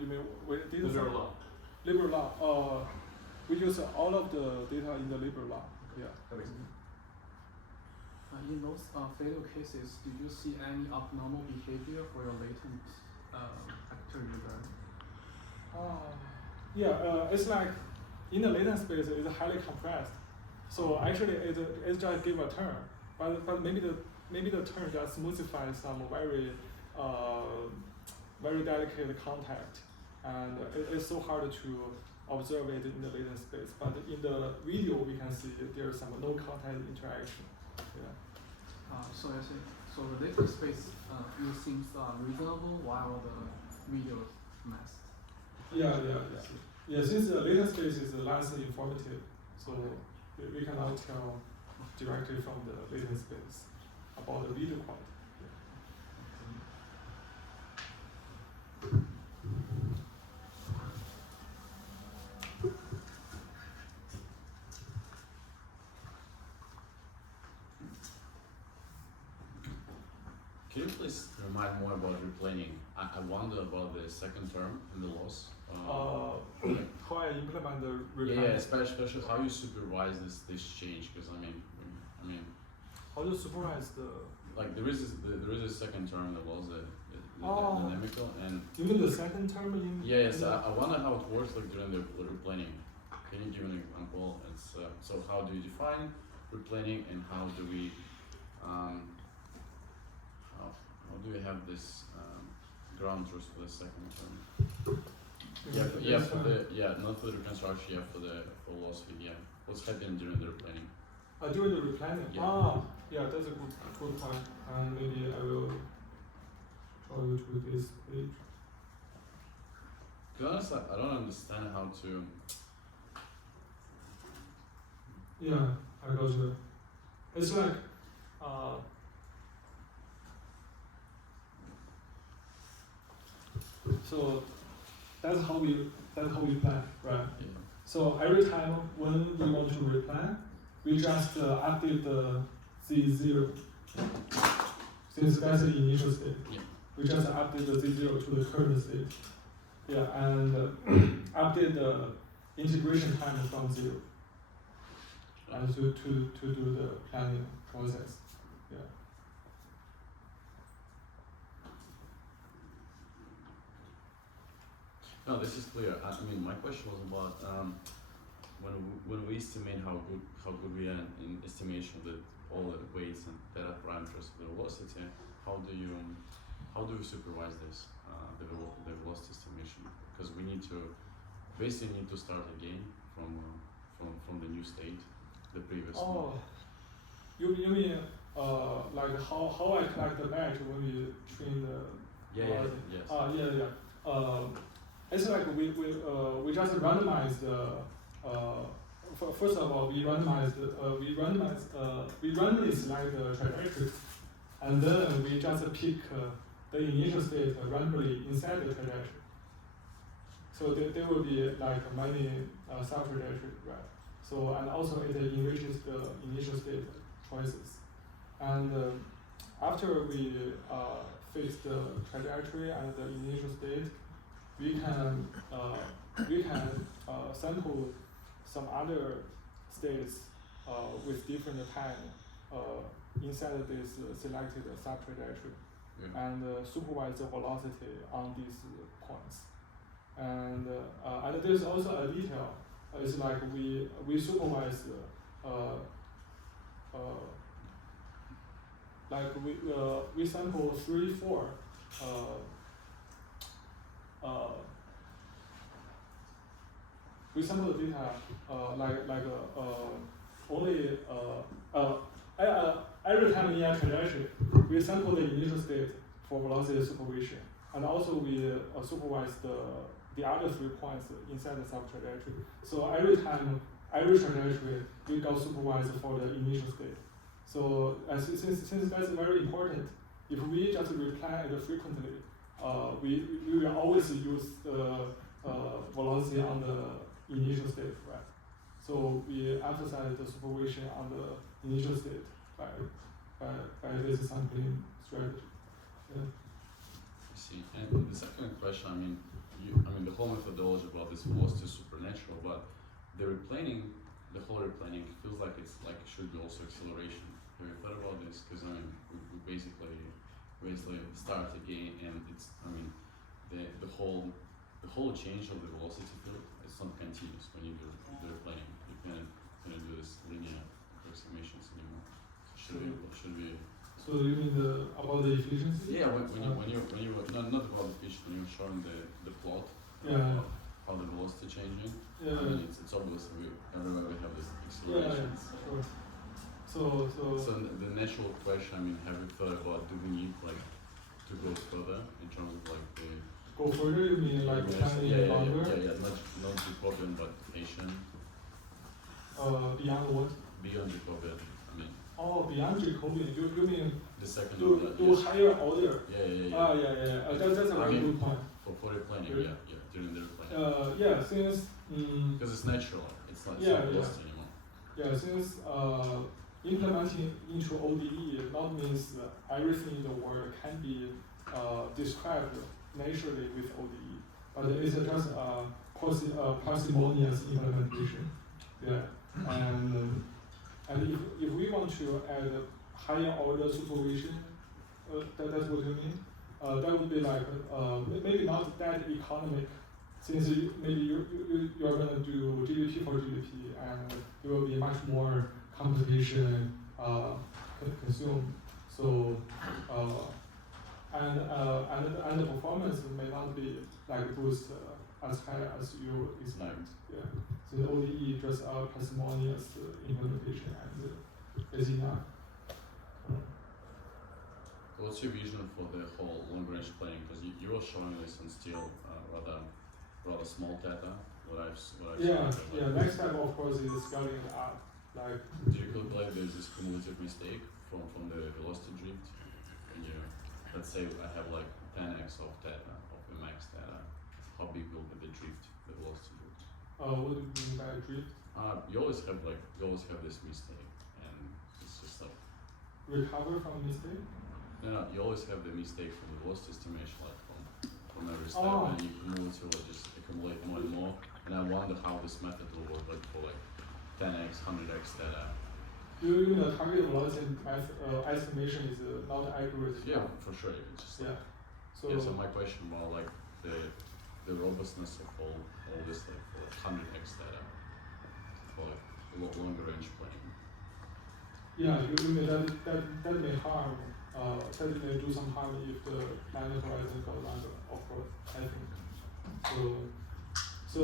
You mean with data? Liberal Long. Liberal law. We use all of the data in the liberal law. Yeah. That makes sense. In those failure cases, did you see any abnormal behavior for your latent actor user? Yeah, it's like in the latent space, it's highly compressed. So actually, it just give a turn, but maybe the turn just smoothify some very delicate contact, and it's so hard to observe it in the latent space. But in the video, we can see there's some no contact interaction. Yeah. So I see. So the latent space you seems reasonable while the video is messed. Yeah. Since the latent space is less informative, so we cannot tell directly from the latent space about the video quality. Can you please remind more about replaning? I wonder about the second term in the loss. How I implement the Yeah, replan. especially how you supervise this change, because I mean, How to supervise the? like there is a second term that was the dynamical, and You mean the second term in? yes, I wonder how it works like during the replanning. Can you give an example? It's so how do you define replanning, and how do we how do we have this ground truth for the second term? Not for the reconstruction, for velocity, what's happening during the replanning? During the replanning? Yeah. Yeah, that's a good point. And maybe I will show you to this page. To be honest, I don't understand how to. Yeah, I got you. It's like, so that's how we plan, right? Yeah. So every time when we want to replan, we just update the Z0. Since that's the initial state, we just update the Z0 to the current state. Yeah, and update the integration time from 0. And to do the planning process. Yeah. No, this is clear. I mean, my question was about when we estimate how good we are in estimation of all the weights and data parameters of the velocity. How do we supervise this the velocity estimation? Because we basically need to start again from the new state, the previous one. Oh, you mean like how I collect the batch when we train the velocity? Yes. It's like we just randomize the. First of all, we randomize like the trajectory, and then we just pick the initial state randomly inside the trajectory. So there will be like many sub-trajectories, right? So and also it enriches the initial state choices, and after we fix the trajectory and the initial state, we can sample some other states with different time inside this selected sub-trajectory, and supervise the velocity on these points. And there's also a detail. It's like we supervise like we sample 3, 4 we sample the data only every time in a trajectory we sample the initial state for velocity supervision, and also we supervise the other 3 points inside the sub-trajectory. So every time, every trajectory we got supervised for the initial state. So since that's very important, if we just replan it frequently, we will always use the velocity on the initial state, right? So we emphasize the supervision on the initial state by this sampling strategy. Yeah. I see. And the second question, I mean the whole methodology about this velocity is supernatural, but the whole replanning feels like it should be also acceleration. Have you thought about this? Because we basically start again, and it's the whole change of the velocity field. It's not continuous when you do the replanning. You can't do this linear approximations anymore. So should we? So you mean about the efficiency? Yeah, when you not about the efficiency, when you're showing the plot. Yeah. How the velocity changing. Yeah. It's obvious everywhere we have this acceleration. Yeah, sure. So the natural question, have you thought about, do we need to go further in terms of the go further? You mean like planning longer? Yeah, not Jacobian but Asian. Beyond what? Beyond Jacobian. Beyond Jacobian. You mean the second do higher order? Yeah. That's a very good point. For replanning, during the replanning. Since because it's natural, it's not velocity anymore. Yeah, since implementing into ODE not means everything in the world can be described naturally with ODE, but it's just parsimonious implementation. Yeah, and if we want to add higher order supervision, that's what you mean. That would be maybe not that economic, since maybe you're going to do GDP for GDP, and there will be much more computation consumed. So and the performance may not be like boost as high as you expect. Yeah. So the ODE just parsimonious implementation and is enough. What's your vision for the whole long-range planning? Because you were showing this on still rather small data. Next step of course is scaling it up. Like, do you calculate there's this cumulative mistake from the velocity drift? And let's say I have like 10x of data of the max data. How big will be the drift, the velocity drift? What do you mean by drift? You always have this mistake, and it's just like recover from mistake. No, you always have the mistake from the velocity estimation, like from every step, and you cumulatively just accumulate more and more. And I wonder how this method will work like for like 10x, 100x data. You mean the target velocity estimation is not accurate? Yeah, for sure. It's just like, so my question about like the robustness of all this like for like 100x data for like a lot longer range planning. Yeah, you mean that may harm. That may do some harm if the planning horizon goes longer. Of course, I think. So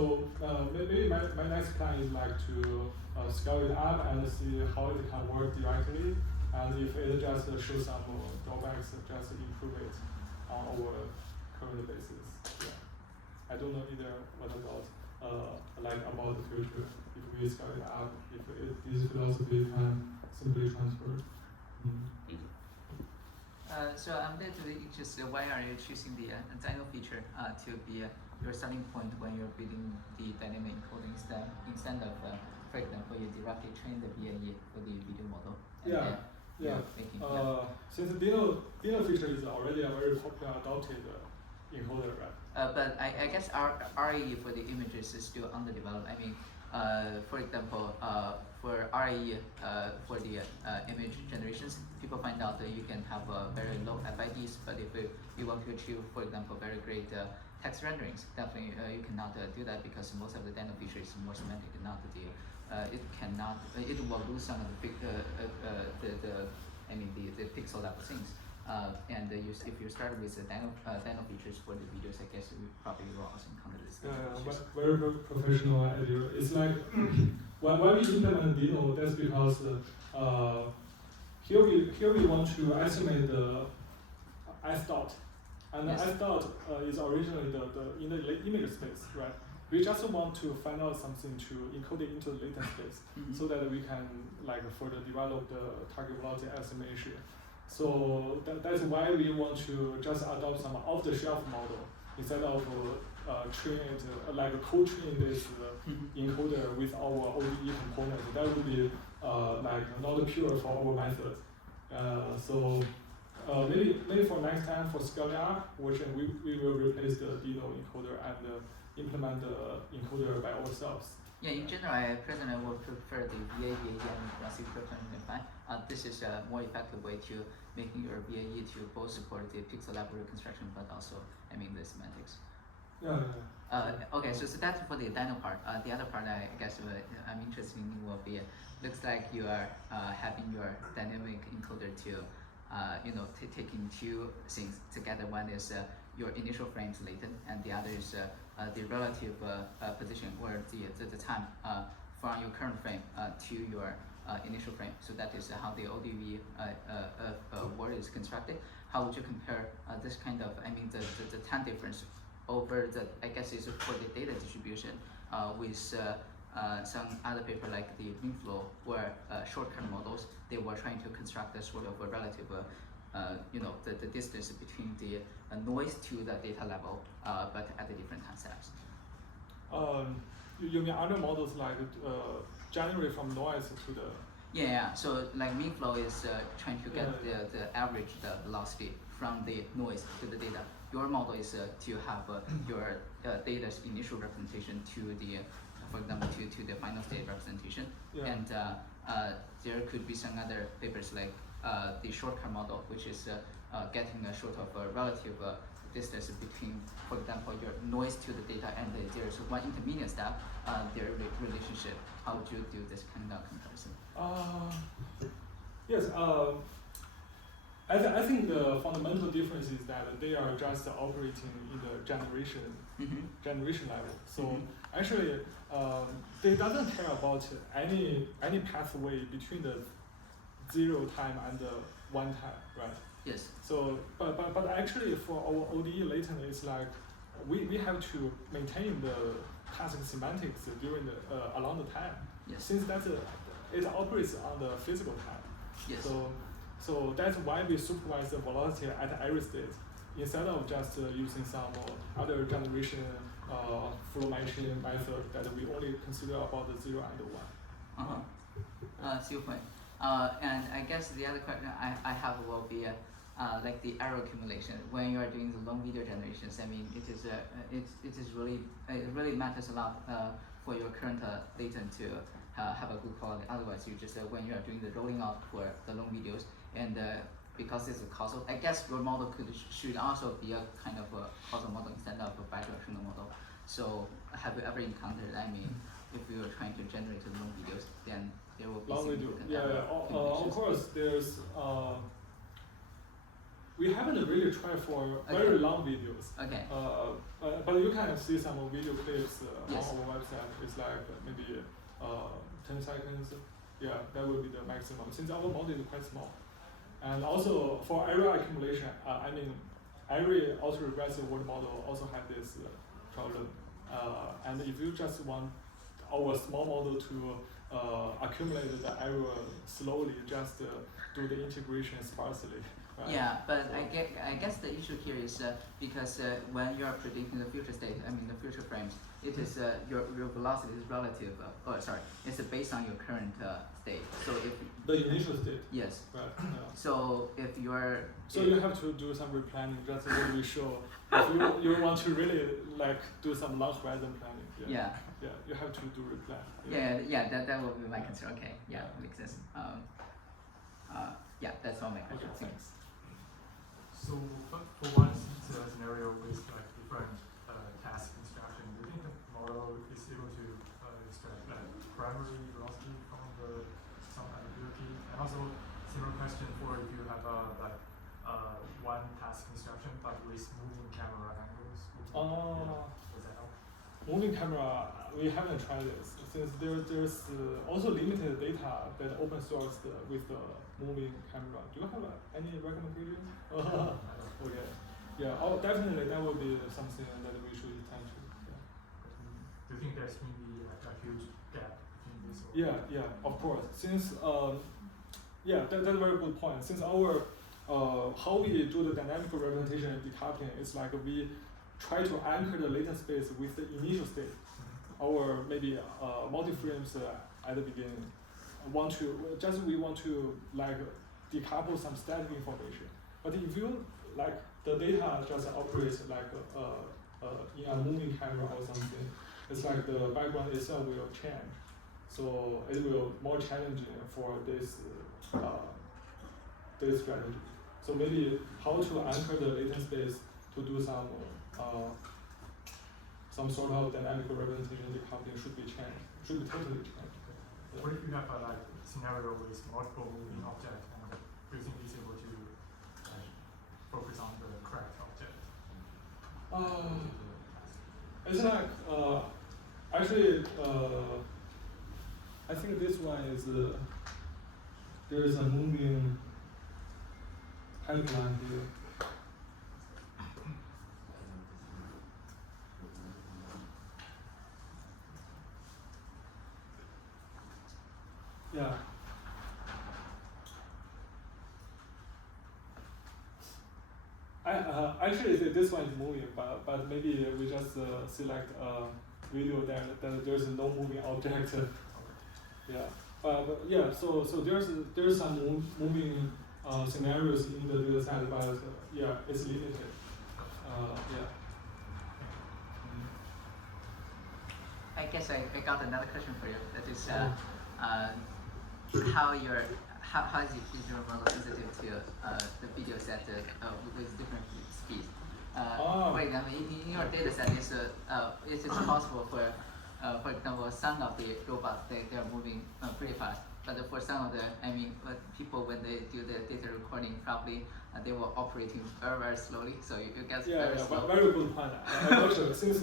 maybe my next plan is like to scale it up and see how it can work directly, and if it just shows some drawbacks, just improve it on our current basis. Yeah. I don't know either what about about the future. If we scale it up, if this philosophy can simply transfer. Thank you. So I'm definitely interested. Why are you choosing the Dino feature to be your starting point when you're building the dynamic encoding instead of, for example, you directly train the VAE for the video model? Since the Dino feature is already a very popular adopted encoder, right? But I guess RAE for the images is still underdeveloped. I mean, for example, for RAE for the image generations, people find out that you can have very low FIDs, but if you want to achieve, for example, very great text renderings, definitely you cannot do that because most of the Dino feature is more semantic, not the it will lose some of the the pixel level things. If you start with the Dino features for the videos, I guess you probably will also encounter this. Very professional idea. It's like when we implement Dino, that's because here we want to estimate the S dot, and the S dot is originally in the image space, right? We just want to find out something to encode it into the latent space, so that we can further develop the target velocity estimation. So that's why we want to just adopt some off-the-shelf model instead of train it, co-train this encoder with our ODE component. That would be not pure for our method. Maybe for next time for scaling up, we will replace the Dino encoder and implement the encoder by ourselves. Yeah, in general, I personally would prefer the VAE and C ++. This is a more effective way to making your VAE to both support the pixel level reconstruction, but also, the semantics. Okay, so that's for the Dino part. The other part, I guess, I'm interested in will be, looks like you are having your dynamic encoder to, taking two things together. One is your initial frames latent, and the other is the relative position or the time from your current frame to your initial frame. So that is how the ODE word is constructed. How would you compare this kind of, the time difference over the, I guess is for the data distribution with some other paper like the MinFlow, where shortcut models, they were trying to construct a sort of a relative the distance between the noise to the data level, but at the different time steps. You mean other models generate from noise to the... Yeah. So MinFlow is trying to get the average the velocity from the noise to the data. Your model is to have your data's initial representation to the, for example, to the final state representation. And there could be some other papers like the shortcut model, which is getting a sort of a relative distance between, for example, your noise to the data, and there's one intermediate step, their relationship. How would you do this kind of comparison? Yes. I think the fundamental difference is that they are just operating in the generation level. So actually, they doesn't care about any pathway between the 0 time and the 1 time, right? Yes. So, but actually for our ODE latent, it's like we have to maintain the task semantics during the along the time. Yes. Since it operates on the physical time. Yes. So that's why we supervise the velocity at every state instead of just using some other generation flow matching method that we only consider about the 0 and the 1. See your point. And I guess the other question I have will be like the error accumulation when you are doing the long video generations. I mean, it is really it really matters a lot for your current latent to have a good quality. Otherwise, you just when you are doing the rolling out for the long videos, and because it's a causal, I guess your model should also be a kind of a causal model instead of a bidirectional model. So, have you ever encountered? I mean, if you are trying to generate long videos, then there will be significant error accumulations. Of course, there's. We haven't really tried for very long videos. Okay. But you can see some video clips yes. on our website. It's like maybe 10 seconds. Yeah, that will be the maximum. Since our model is quite small, and also for error accumulation, I mean, every autoregressive word model also has this problem. And if you just want our small model to accumulate the error slowly, just do the integration sparsely. Right? Yeah, but I guess the issue here is because when you are predicting the future state, I mean the future frames, it is your velocity is relative. It's based on your current state. So if the initial state. Yes. Right. Yeah. So if you are. So you have to do some replanning. That's what we show. If you want to really like do some long horizon planning. Yeah. Yeah. You have to do replan. Yeah. That will be my concern. Okay. Yeah. Makes sense. Yeah. That's all my questions. Okay, thanks. So for one scenario with like different task instruction, do you think the model is able to extract like primary velocity from some ambiguity? And also similar question for if you have one task instruction but with moving camera angles. Does that help? Moving camera, we haven't tried this since there's also limited data that open source with the moving camera. Do you have any recommendations? Okay. Yeah. Definitely that will be something that we should attend to. Yeah. Do you think there's maybe like a huge gap between this? Yeah. Of course. Since that's a very good point. Since our how we do the dynamic representation and decoupling, it's like we try to anchor the latent space with the initial state. Our maybe multi-frames at the beginning. We want to like decouple some static information. But if you like the data just operates like in a moving camera or something, it's like the background itself will change. So it will more challenging for this strategy. So maybe how to anchor the latent space to do some sort of dynamic representation decoupling should be totally changed. Yeah. What if you have a scenario with multiple moving objects and do you think it's able to focus on the correct object? It's like actually I think this one is there is a moving pipeline here. Yeah. Actually, this one is moving, but maybe we just select a video that there's no moving object. Yeah. But yeah. So there's some moving scenarios in the data set, but yeah, it's limited. Yeah. I guess I got another question for you. That is, how is your model sensitive to the video set with different speeds? For example, in your data set, it is possible for example, some of the robots they are moving pretty fast, but for some of the, but people when they do the data recording, probably they were operating very, very slowly, so you get very slow. Very good point. Actually, since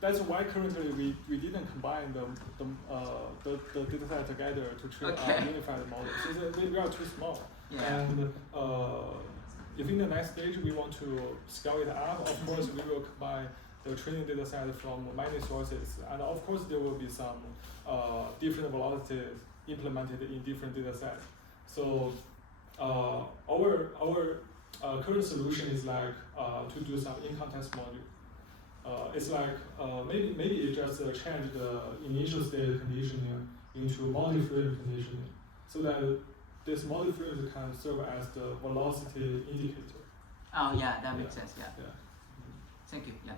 that's why currently we didn't combine the data set together to train a unified model. Since we are too small. Yeah. And if in the next stage we want to scale it up, of course we will combine the training data set from many sources, and of course there will be some different velocities implemented in different data sets. So our current solution is like to do some in-context module. It's like maybe it just change the initial state conditioning into multi-frame conditioning, so that this multi-frame can serve as the velocity indicator. Oh yeah, that makes sense. Yeah. Thank you. Yeah.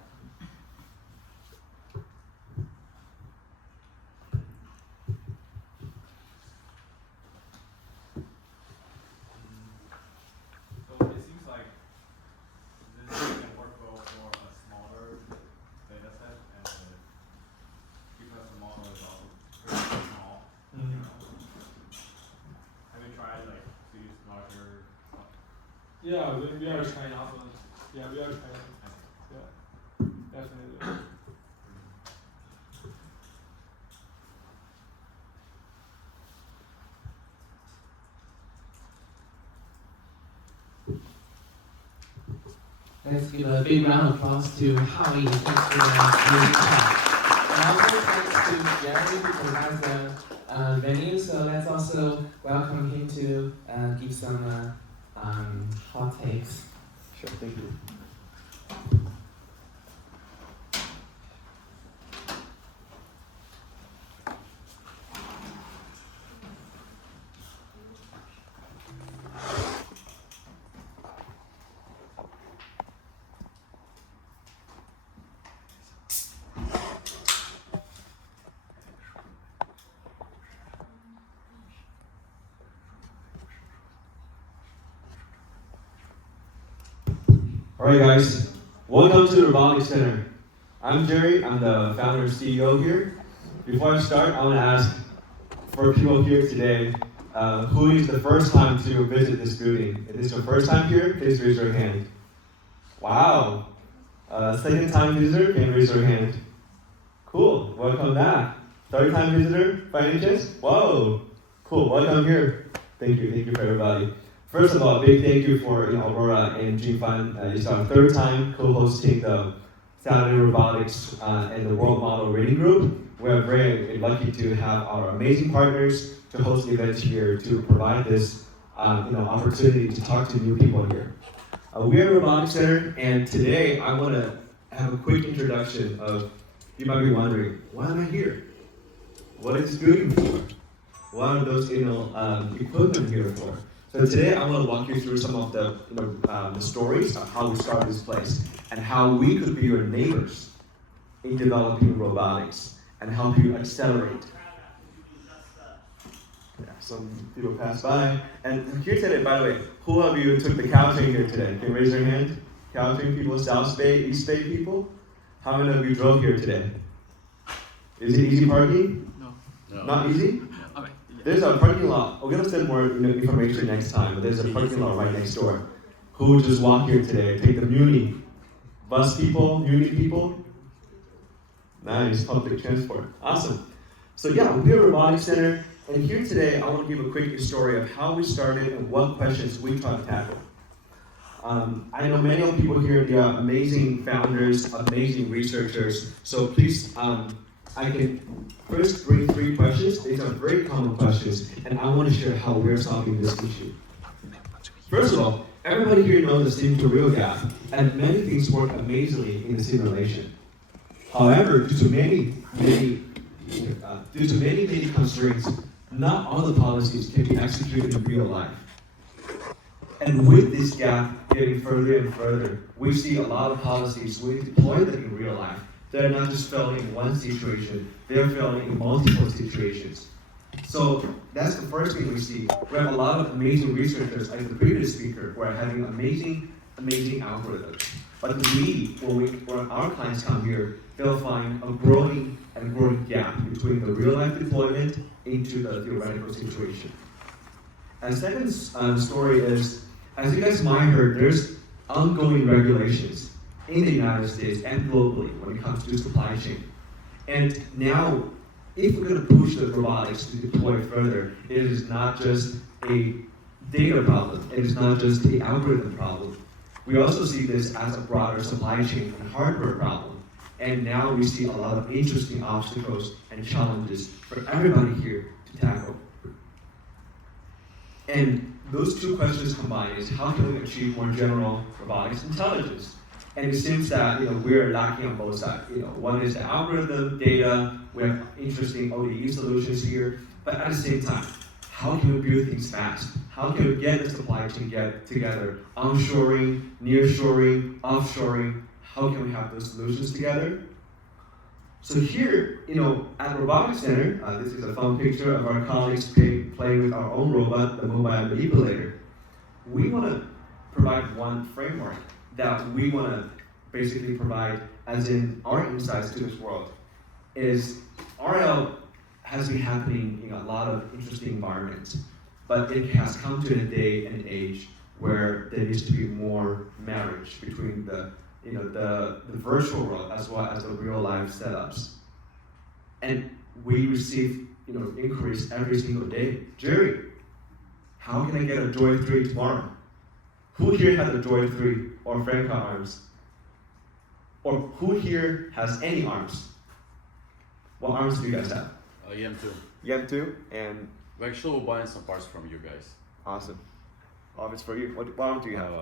So it seems like this can work well for a smaller data set, and because the model is also pretty small. Have you tried like to use larger stuff? Yeah, we are trying. Yeah, we are trying. Yeah, definitely. Let's give a big round of applause to Haoyi. Thanks for the amazing talk. And also thanks to Jerry who provides the venue. So let's also welcome him to give some hot takes. Sure, thank you. Alright guys, welcome to the Robotics Center. I'm Jerry, I'm the founder and CEO here. Before I start, I want to ask for people here today, who is the first time to visit this building? If this is your first time here, please raise your hand. Wow, second time visitor, can raise your hand. Cool, welcome back. Third time visitor, by any chance? Whoa, cool, welcome here. Thank you for everybody. First of all, a big thank you for Aurora and Jingfan. It's our third time co-hosting the Saturday Robotics and the World Model Reading Group. We're very lucky to have our amazing partners to host the event here to provide this opportunity to talk to new people here. We are Robotics Center, and today I want to have a quick introduction of, you might be wondering, why am I here? What is this building for? What are those equipment here for? So today I want to walk you through some of the stories of how we started this place and how we could be your neighbors in developing robotics and help you accelerate. Yeah, some people pass by. And here today, by the way, who of you took the cow train here today? Can you raise your hand? Cow train people, South Bay, East Bay people? How many of you drove here today? Is it easy parking? No. Not easy? Okay. There's a parking lot. We're gonna send more information next time, but there's a parking lot right next door. Who just walk here today? Take the Muni. Bus people, Muni people? Nice, public transport. Awesome. So yeah, we're a robotics center, and here today I want to give a quick story of how we started and what questions we try to tackle. I know many of the people here, they are amazing founders, amazing researchers, so please, I can first bring 3 questions. These are very common questions, and I want to share how we're solving this issue. First of all, everybody here knows the sim-to-real gap, and many things work amazingly in the simulation. However, due to many constraints, not all the policies can be executed in real life. And with this gap getting further and further, we see a lot of policies, we deploy them in real life. They're not just failing in one situation, they're failing in multiple situations. So that's the first thing we see. We have a lot of amazing researchers, like the previous speaker, who are having amazing algorithms. But when our clients come here, they'll find a growing gap between the real life deployment into the theoretical situation. And second story is, as you guys might have heard, there's ongoing regulations in the United States and globally when it comes to supply chain. And now, if we're going to push the robotics to deploy further, it is not just a data problem, it is not just the algorithm problem. We also see this as a broader supply chain and hardware problem. And now we see a lot of interesting obstacles and challenges for everybody here to tackle. And those two questions combined is how can we achieve more general robotics intelligence? And it seems that we're lacking on both sides. One is the algorithm, data, we have interesting ODE solutions here, but at the same time, how can we build things fast? How can we get the supply chain together? Onshoring, nearshoring, offshoring, how can we have those solutions together? So here, at Robotics Center, this is a fun picture of our colleagues playing with our own robot, the mobile manipulator. We want to provide one framework that we want to basically provide, as in our insights to this world, is RL has been happening in a lot of interesting environments, but it has come to a day and age where there needs to be more marriage between the virtual world as well as the real life setups. And we receive inquiries every single day. Jerry, how can I get a Joy 3 tomorrow? Who here has a Joy 3 or Franca arms? Or who here has any arms? What arms do you guys have? EM2. EM2, and We actually will buy some parts from you guys. awesome. Obvious for you. What arm do you have?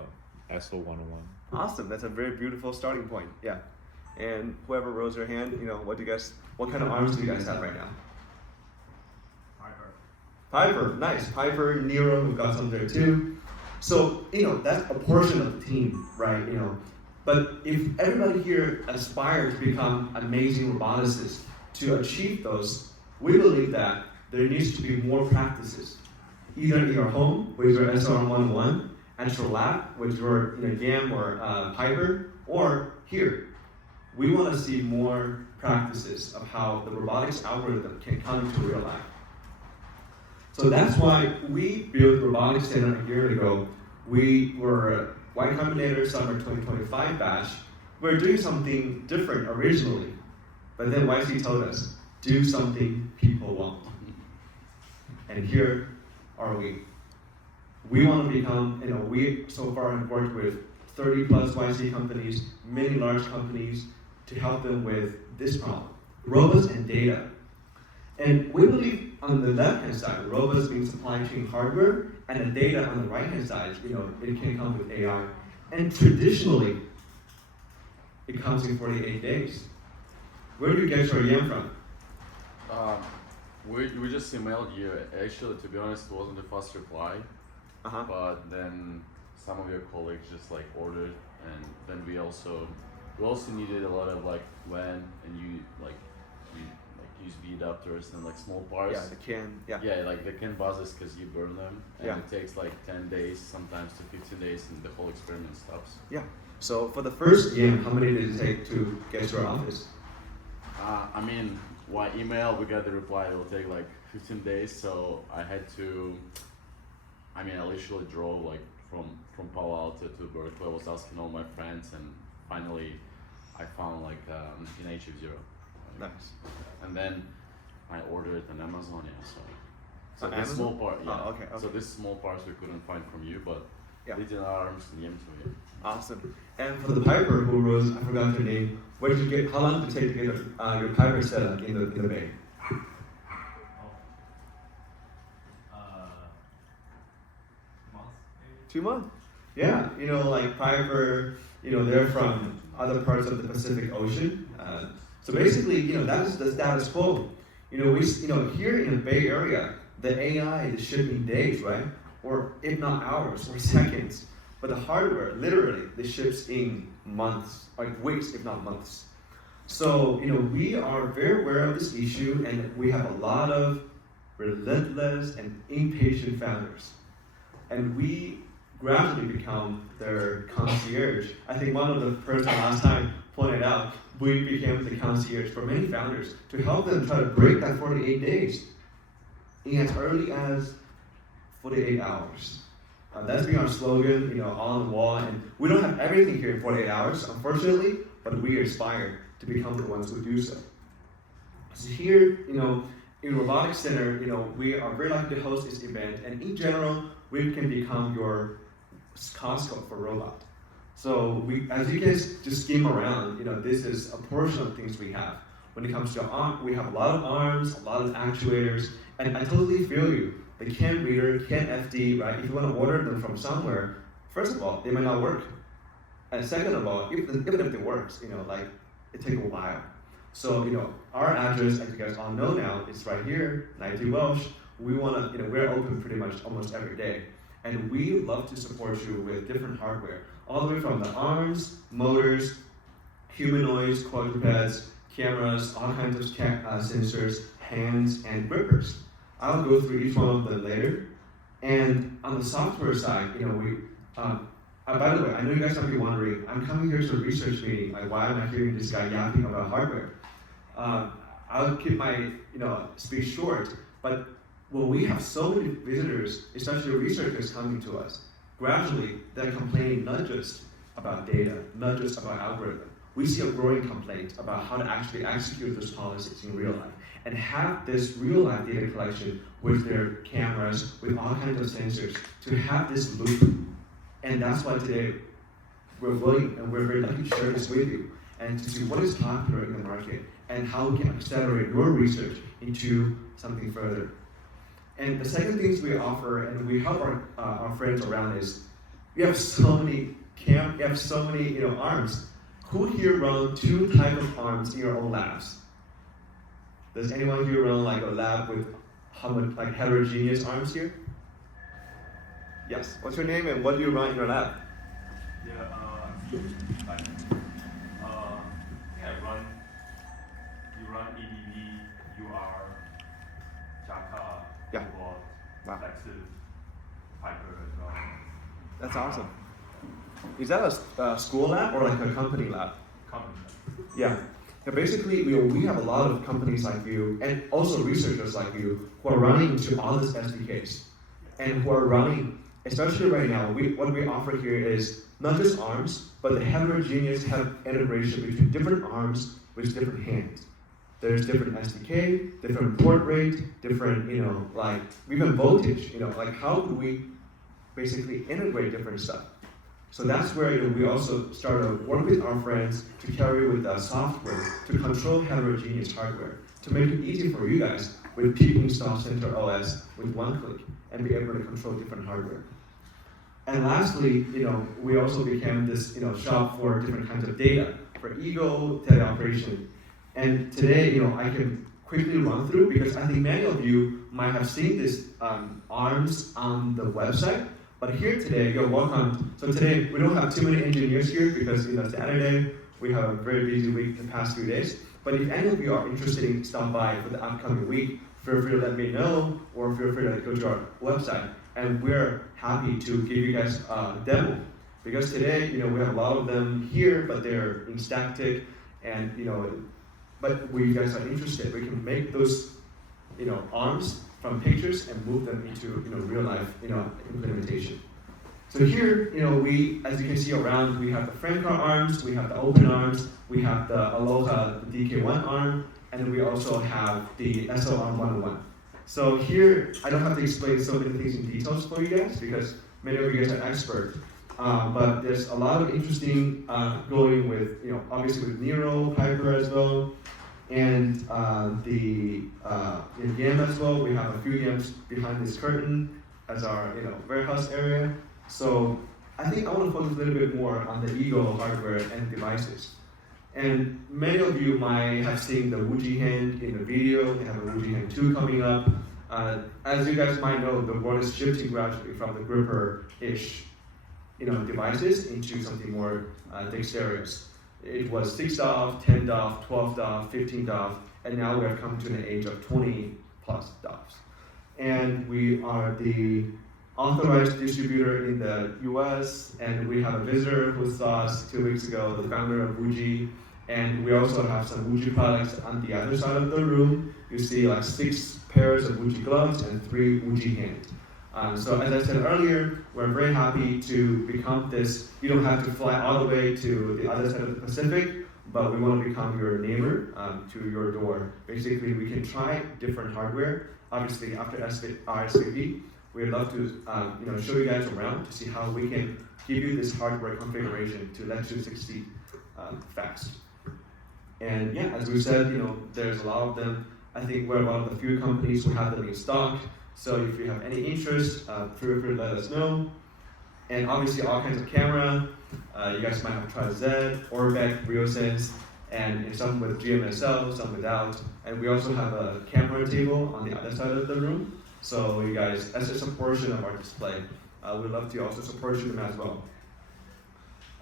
SO101. Awesome. That's a very beautiful starting point. Yeah. And whoever rose their hand, what kind of arms do you guys have right now? Piper, nice. Piper, Nero, who got some there too. So, that's a portion of the team, right? But if everybody here aspires to become amazing roboticists, to achieve those, we believe that there needs to be more practices. Either in your home with your SR101, at your lab with your YAM or Piper, or here. We want to see more practices of how the robotics algorithm can come into real life. So that's why we built Robotics Center a year ago. We were Y Combinator Summer 2025 batch. We're doing something different originally, but then YC told us, do something people want. And here are we. We want to become, we so far have worked with 30 plus YC companies, many large companies, to help them with this problem, robots and data. And we believe on the left-hand side, robots being supply chain hardware, and the data on the right-hand side, it can come with AI. And traditionally, it comes in 48 days. Where do you get your YAM from? We just emailed you. Actually, to be honest, it wasn't a fast reply. But then some of your colleagues just ordered, and then we also needed a lot of WAN and USB adapters and small parts. Yeah, the CAN. Yeah. Yeah, the CAN buses because you burn them, and Yeah. it takes 10 days, sometimes to 15 days, and the whole experiment stops. Yeah. So for the first YAM, how many did it take to get to our office? By email, we got the reply. It will take 15 days, so I had to. I literally drove from Palo Alto to Berkeley. I was asking all my friends, and finally, I found in HF0. Nice. And then I ordered on Amazon. Yeah, so On this Amazon? small part. Yeah. Oh, okay. So this small parts we couldn't find from you, but Yeah. Little Arms and YAM2. Yeah. Awesome. And for the Piper who rose, I forgot your name. Where did you get? How long did it take to get your Piper set up in the bay? Months, maybe? 2 months. Yeah. Piper. They're from other parts of the Pacific Ocean. So basically, that is the status quo. Here in the Bay Area, the AI is shipping days, right? Or if not hours or seconds. But the hardware, literally, it ships in months, weeks, if not months. So, we are very aware of this issue, and we have a lot of relentless and impatient founders. And we gradually become their concierge. I think one of the person last time pointed out, we became the concierge for many founders to help them try to break that 48 days in as early as 48 hours. That's been our slogan, on the wall, and we don't have everything here in 48 hours, unfortunately, but we aspire to become the ones who do so. So here, in Robotics Center, we are very lucky to host this event, and in general, we can become your Costco for robot. So as you guys just skim around, this is a portion of things we have. When it comes to we have a lot of arms, a lot of actuators, and I totally feel you. The CAN reader, CAN FD, right? If you want to order them from somewhere, first of all, they might not work. And second of all, even if it works, it takes a while. So, our address, as you guys all know now, is right here, 90 Welsh. We want to, we're open pretty much almost every day. And we love to support you with different hardware, all the way from the arms, motors, humanoids, quadrupeds, cameras, all kinds of sensors, hands, and grippers. I'll go through each one of them later. And on the software side, by the way, I know you guys might be wondering, I'm coming here to a research meeting, why am I hearing this guy yapping about hardware? I'll keep my speech short, but when we have so many visitors, especially researchers coming to us, gradually they're complaining not just about data, not just about algorithm. We see a growing complaint about how to actually execute those policies in real life and have this real life data collection with their cameras, with all kinds of sensors, to have this loop. And that's why today we're willing and we're very lucky to share this with you and to see what is popular in the market and how we can accelerate your research into something further. And the second things we offer and we help our friends around is, you have so many arms. Who here run 2 types of arms in your own labs? Does anyone here run a lab with heterogeneous arms here? Yes. What's your name and what do you run in your lab? Yeah, I run EDV, UR, Jaka, ODEWorld, Predictive, Piper as well. That's awesome. Is that a school lab or a company lab? Company lab. Yeah. Basically, we have a lot of companies like you and also researchers like you who are running into all these SDKs and who are running, especially right now, what we offer here is not just arms, but the heterogeneous integration between different arms with different hands. There's different SDK, different port rate, different, even voltage, how do we basically integrate different stuff? So that's where we also start to work with our friends to carry with software to control heterogeneous hardware, to make it easy for you guys with install Center OS with one click and be able to control different hardware. And lastly, we also became this shop for different kinds of data, for ego, teleoperation. And today, I can quickly run through because I think many of you might have seen these arms on the website. But here today, you're welcome. So today, we don't have too many engineers here because Saturday, we have a very busy week the past few days. But if any of you are interested in stop by for the upcoming week, feel free to let me know or feel free to go to our website. And we're happy to give you guys a demo. Because today, we have a lot of them here, but they're in static and, but when you guys are interested, we can make those, arms from pictures and move them into real life implementation. So here, we, as you can see around, we have the frame car arms, we have the open arms, we have the Aloha DK1 arm, and then we also have the SL arm 101. So here, I don't have to explain so many things in details for you guys because many of you guys are experts. But there's a lot of interesting going with, obviously with Nero, Piper as well, and in YAM as well. We have a few YAMs behind this curtain as our warehouse area. So I think I want to focus a little bit more on the Ego hardware and devices. And many of you might have seen the Wuji hand in the video. They have a Wuji hand 2 coming up. As you guys might know, the world is shifting gradually from the gripper-ish devices into something more dexterous. It was 6 DOF, 10 DOF, 12 DOF, 15 DOF, and now we have come to an age of 20 plus DOFs. And we are the authorized distributor in the US, and we have a visitor who saw us 2 weeks ago, the founder of Wuji, and we also have some Wuji products on the other side of the room. You see like 6 pairs of Wuji gloves and 3 Wuji hands. So as I said earlier, we're very happy to become this. You don't have to fly all the way to the other side of the Pacific, but we want to become your neighbor to your door. Basically, we can try different hardware. Obviously, after RSVP, we'd love to show you guys around to see how we can give you this hardware configuration to let you succeed fast. And yeah, as we said, there's a lot of them. I think we're one of the few companies who have them in stock. So if you have any interest, feel free to let us know. And obviously all kinds of camera. You guys might have tried Z, Orbeck, RioSense, and some with GMSL, some without. And we also have a camera table on the other side of the room. So you guys, as a portion of our display, we'd love to also support you them as well.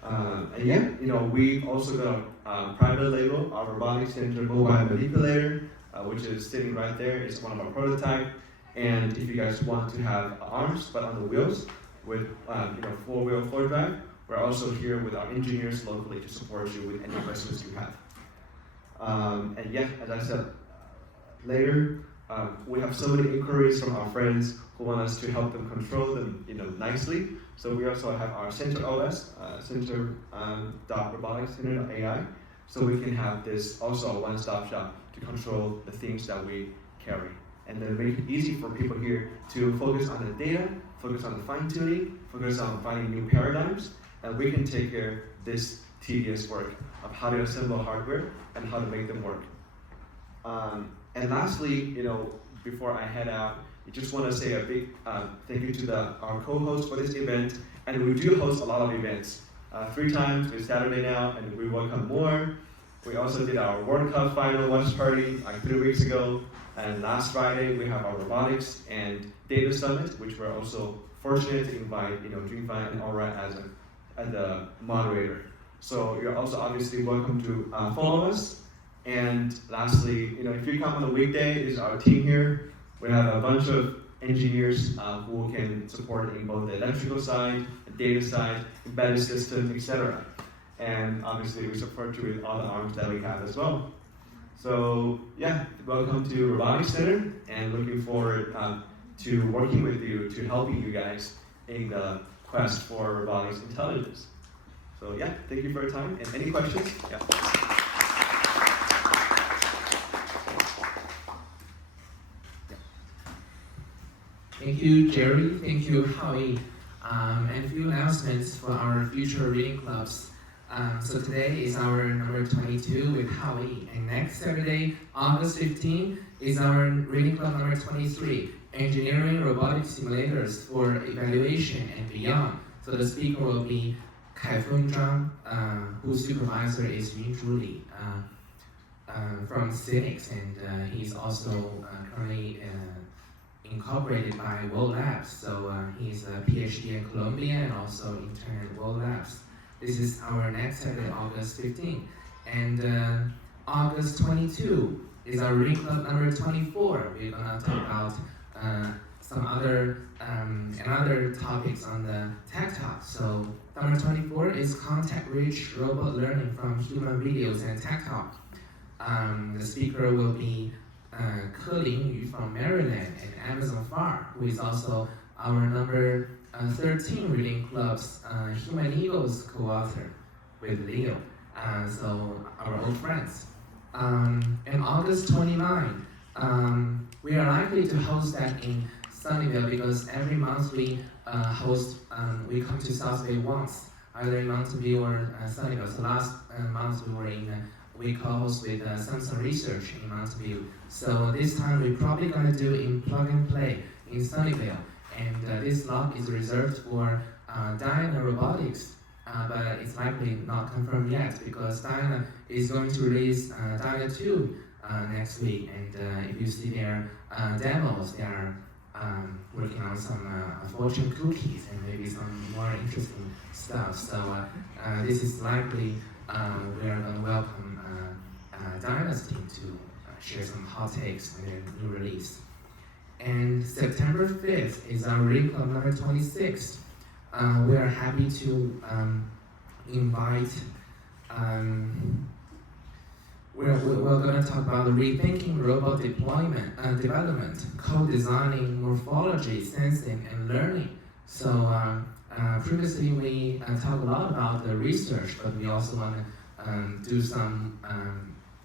And yeah, we also got a private label, our Robotics Center mobile manipulator, which is sitting right there. It's one of our prototype. And if you guys want to have arms, but on the wheels, with 4-wheel floor drive, we're also here with our engineers locally to support you with any questions you have. And yeah, as I said later, we have so many inquiries from our friends who want us to help them control them, nicely. So we also have our Center OS, center.roboticscenter.ai, so we can have this also a one-stop shop to control the things that we carry. And then make it easy for people here to focus on the data, focus on the fine-tuning, focus on finding new paradigms, and we can take care of this tedious work of how to assemble hardware and how to make them work. And lastly, before I head out, I just want to say a big thank you to our co-host for this event. And we do host a lot of events. 3 times, it's Saturday now, and we welcome more. We also did our World Cup final watch party like 3 weeks ago. And last Friday, we have our Robotics and Data Summit, which we're also fortunate to invite Junfan and Aura as a moderator. So you're also obviously welcome to follow us. And lastly, if you come on a weekday, is our team here. We have a bunch of engineers who can support in both the electrical side, the data side, embedded system, etc. And obviously, we support you with all the arms that we have as well. So yeah, welcome to Robotics Center, and looking forward to working with you, to helping you guys in the quest for robotics intelligence. So yeah, thank you for your time. And any questions? Yeah. Thank you, Jerry. Thank you, Haoyi. And a few announcements for our future reading clubs. So today is our number 22 with Haoyi, and next Saturday, August 15, is our reading club number 23, Engineering Robotic Simulators for Evaluation and Beyond. So the speaker will be Kaifeng Zhang, whose supervisor is Yunzhu Li from Cynics, and he's also currently incorporated by World Labs. So he's a PhD in Columbia and also intern at World Labs. This is our next Saturday, August 15. And August 22 is our reading club number 24. We're gonna talk about some other another topics on the Tech Talk. So number 24 is context-rich robot learning from human videos and Tech Talk. The speaker will be Ke Lingyu from Maryland and Amazon Far, who is also our number 13 reading club's Human Eagles co-author with Leo, so our old friends. And August 29, we are likely to host that in Sunnyvale because every month we we come to South Bay once, either in Mountain View or Sunnyvale. So last month we co-host with Samsung Research in Mountain View. So this time we're probably gonna do in Plug and Play in Sunnyvale. And this slot is reserved for Diana Robotics, but it's likely not confirmed yet because Diana is going to release Diana 2 next week. And if you see their demos, they are working on some fortune cookies and maybe some more interesting stuff. So this is likely we are going to welcome Diana's team to share some hot takes on their new release. And September 5th is our reading club number 26. We are happy to invite, we're going to talk about rethinking robot development, co-designing morphology, sensing, and learning. So previously we talked a lot about the research, but we also want to do some,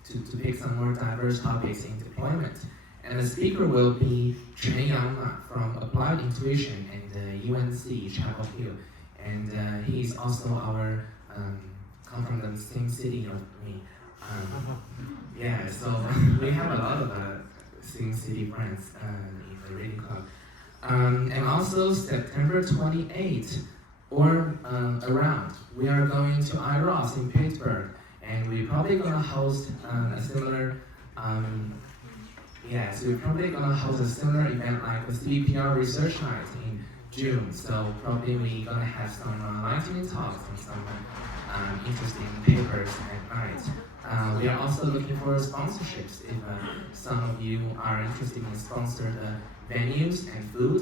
to pick some more diverse topics in deployment. And the speaker will be Chen Yang from Applied Intuition and UNC Chapel Hill. And he's also our, come from the same city of me. Yeah, so we have a lot of same city friends in the reading club. And also September 28th or around, we are going to IROS in Pittsburgh, and we're probably gonna host a similar, so we're probably gonna host a similar event like the CPR Research Night in June. So probably we're gonna have some lightning talks and some interesting papers at night. We are also looking for sponsorships. If some of you are interested in sponsored venues and food,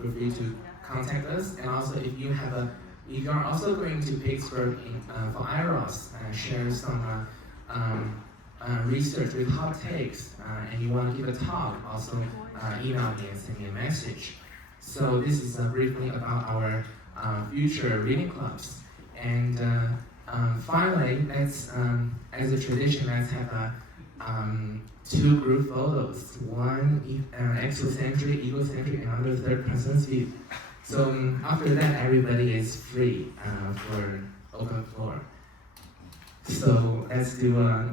feel free to contact us. And also, if you are also going to Pittsburgh for IROS, share some research with hot takes, and you want to give a talk, also email me and send me a message. So this is briefly about our future reading clubs. And finally, let's, as a tradition, let's have two group photos. One exocentric, egocentric, and another third person's view. So after that, everybody is free for open floor. So let's do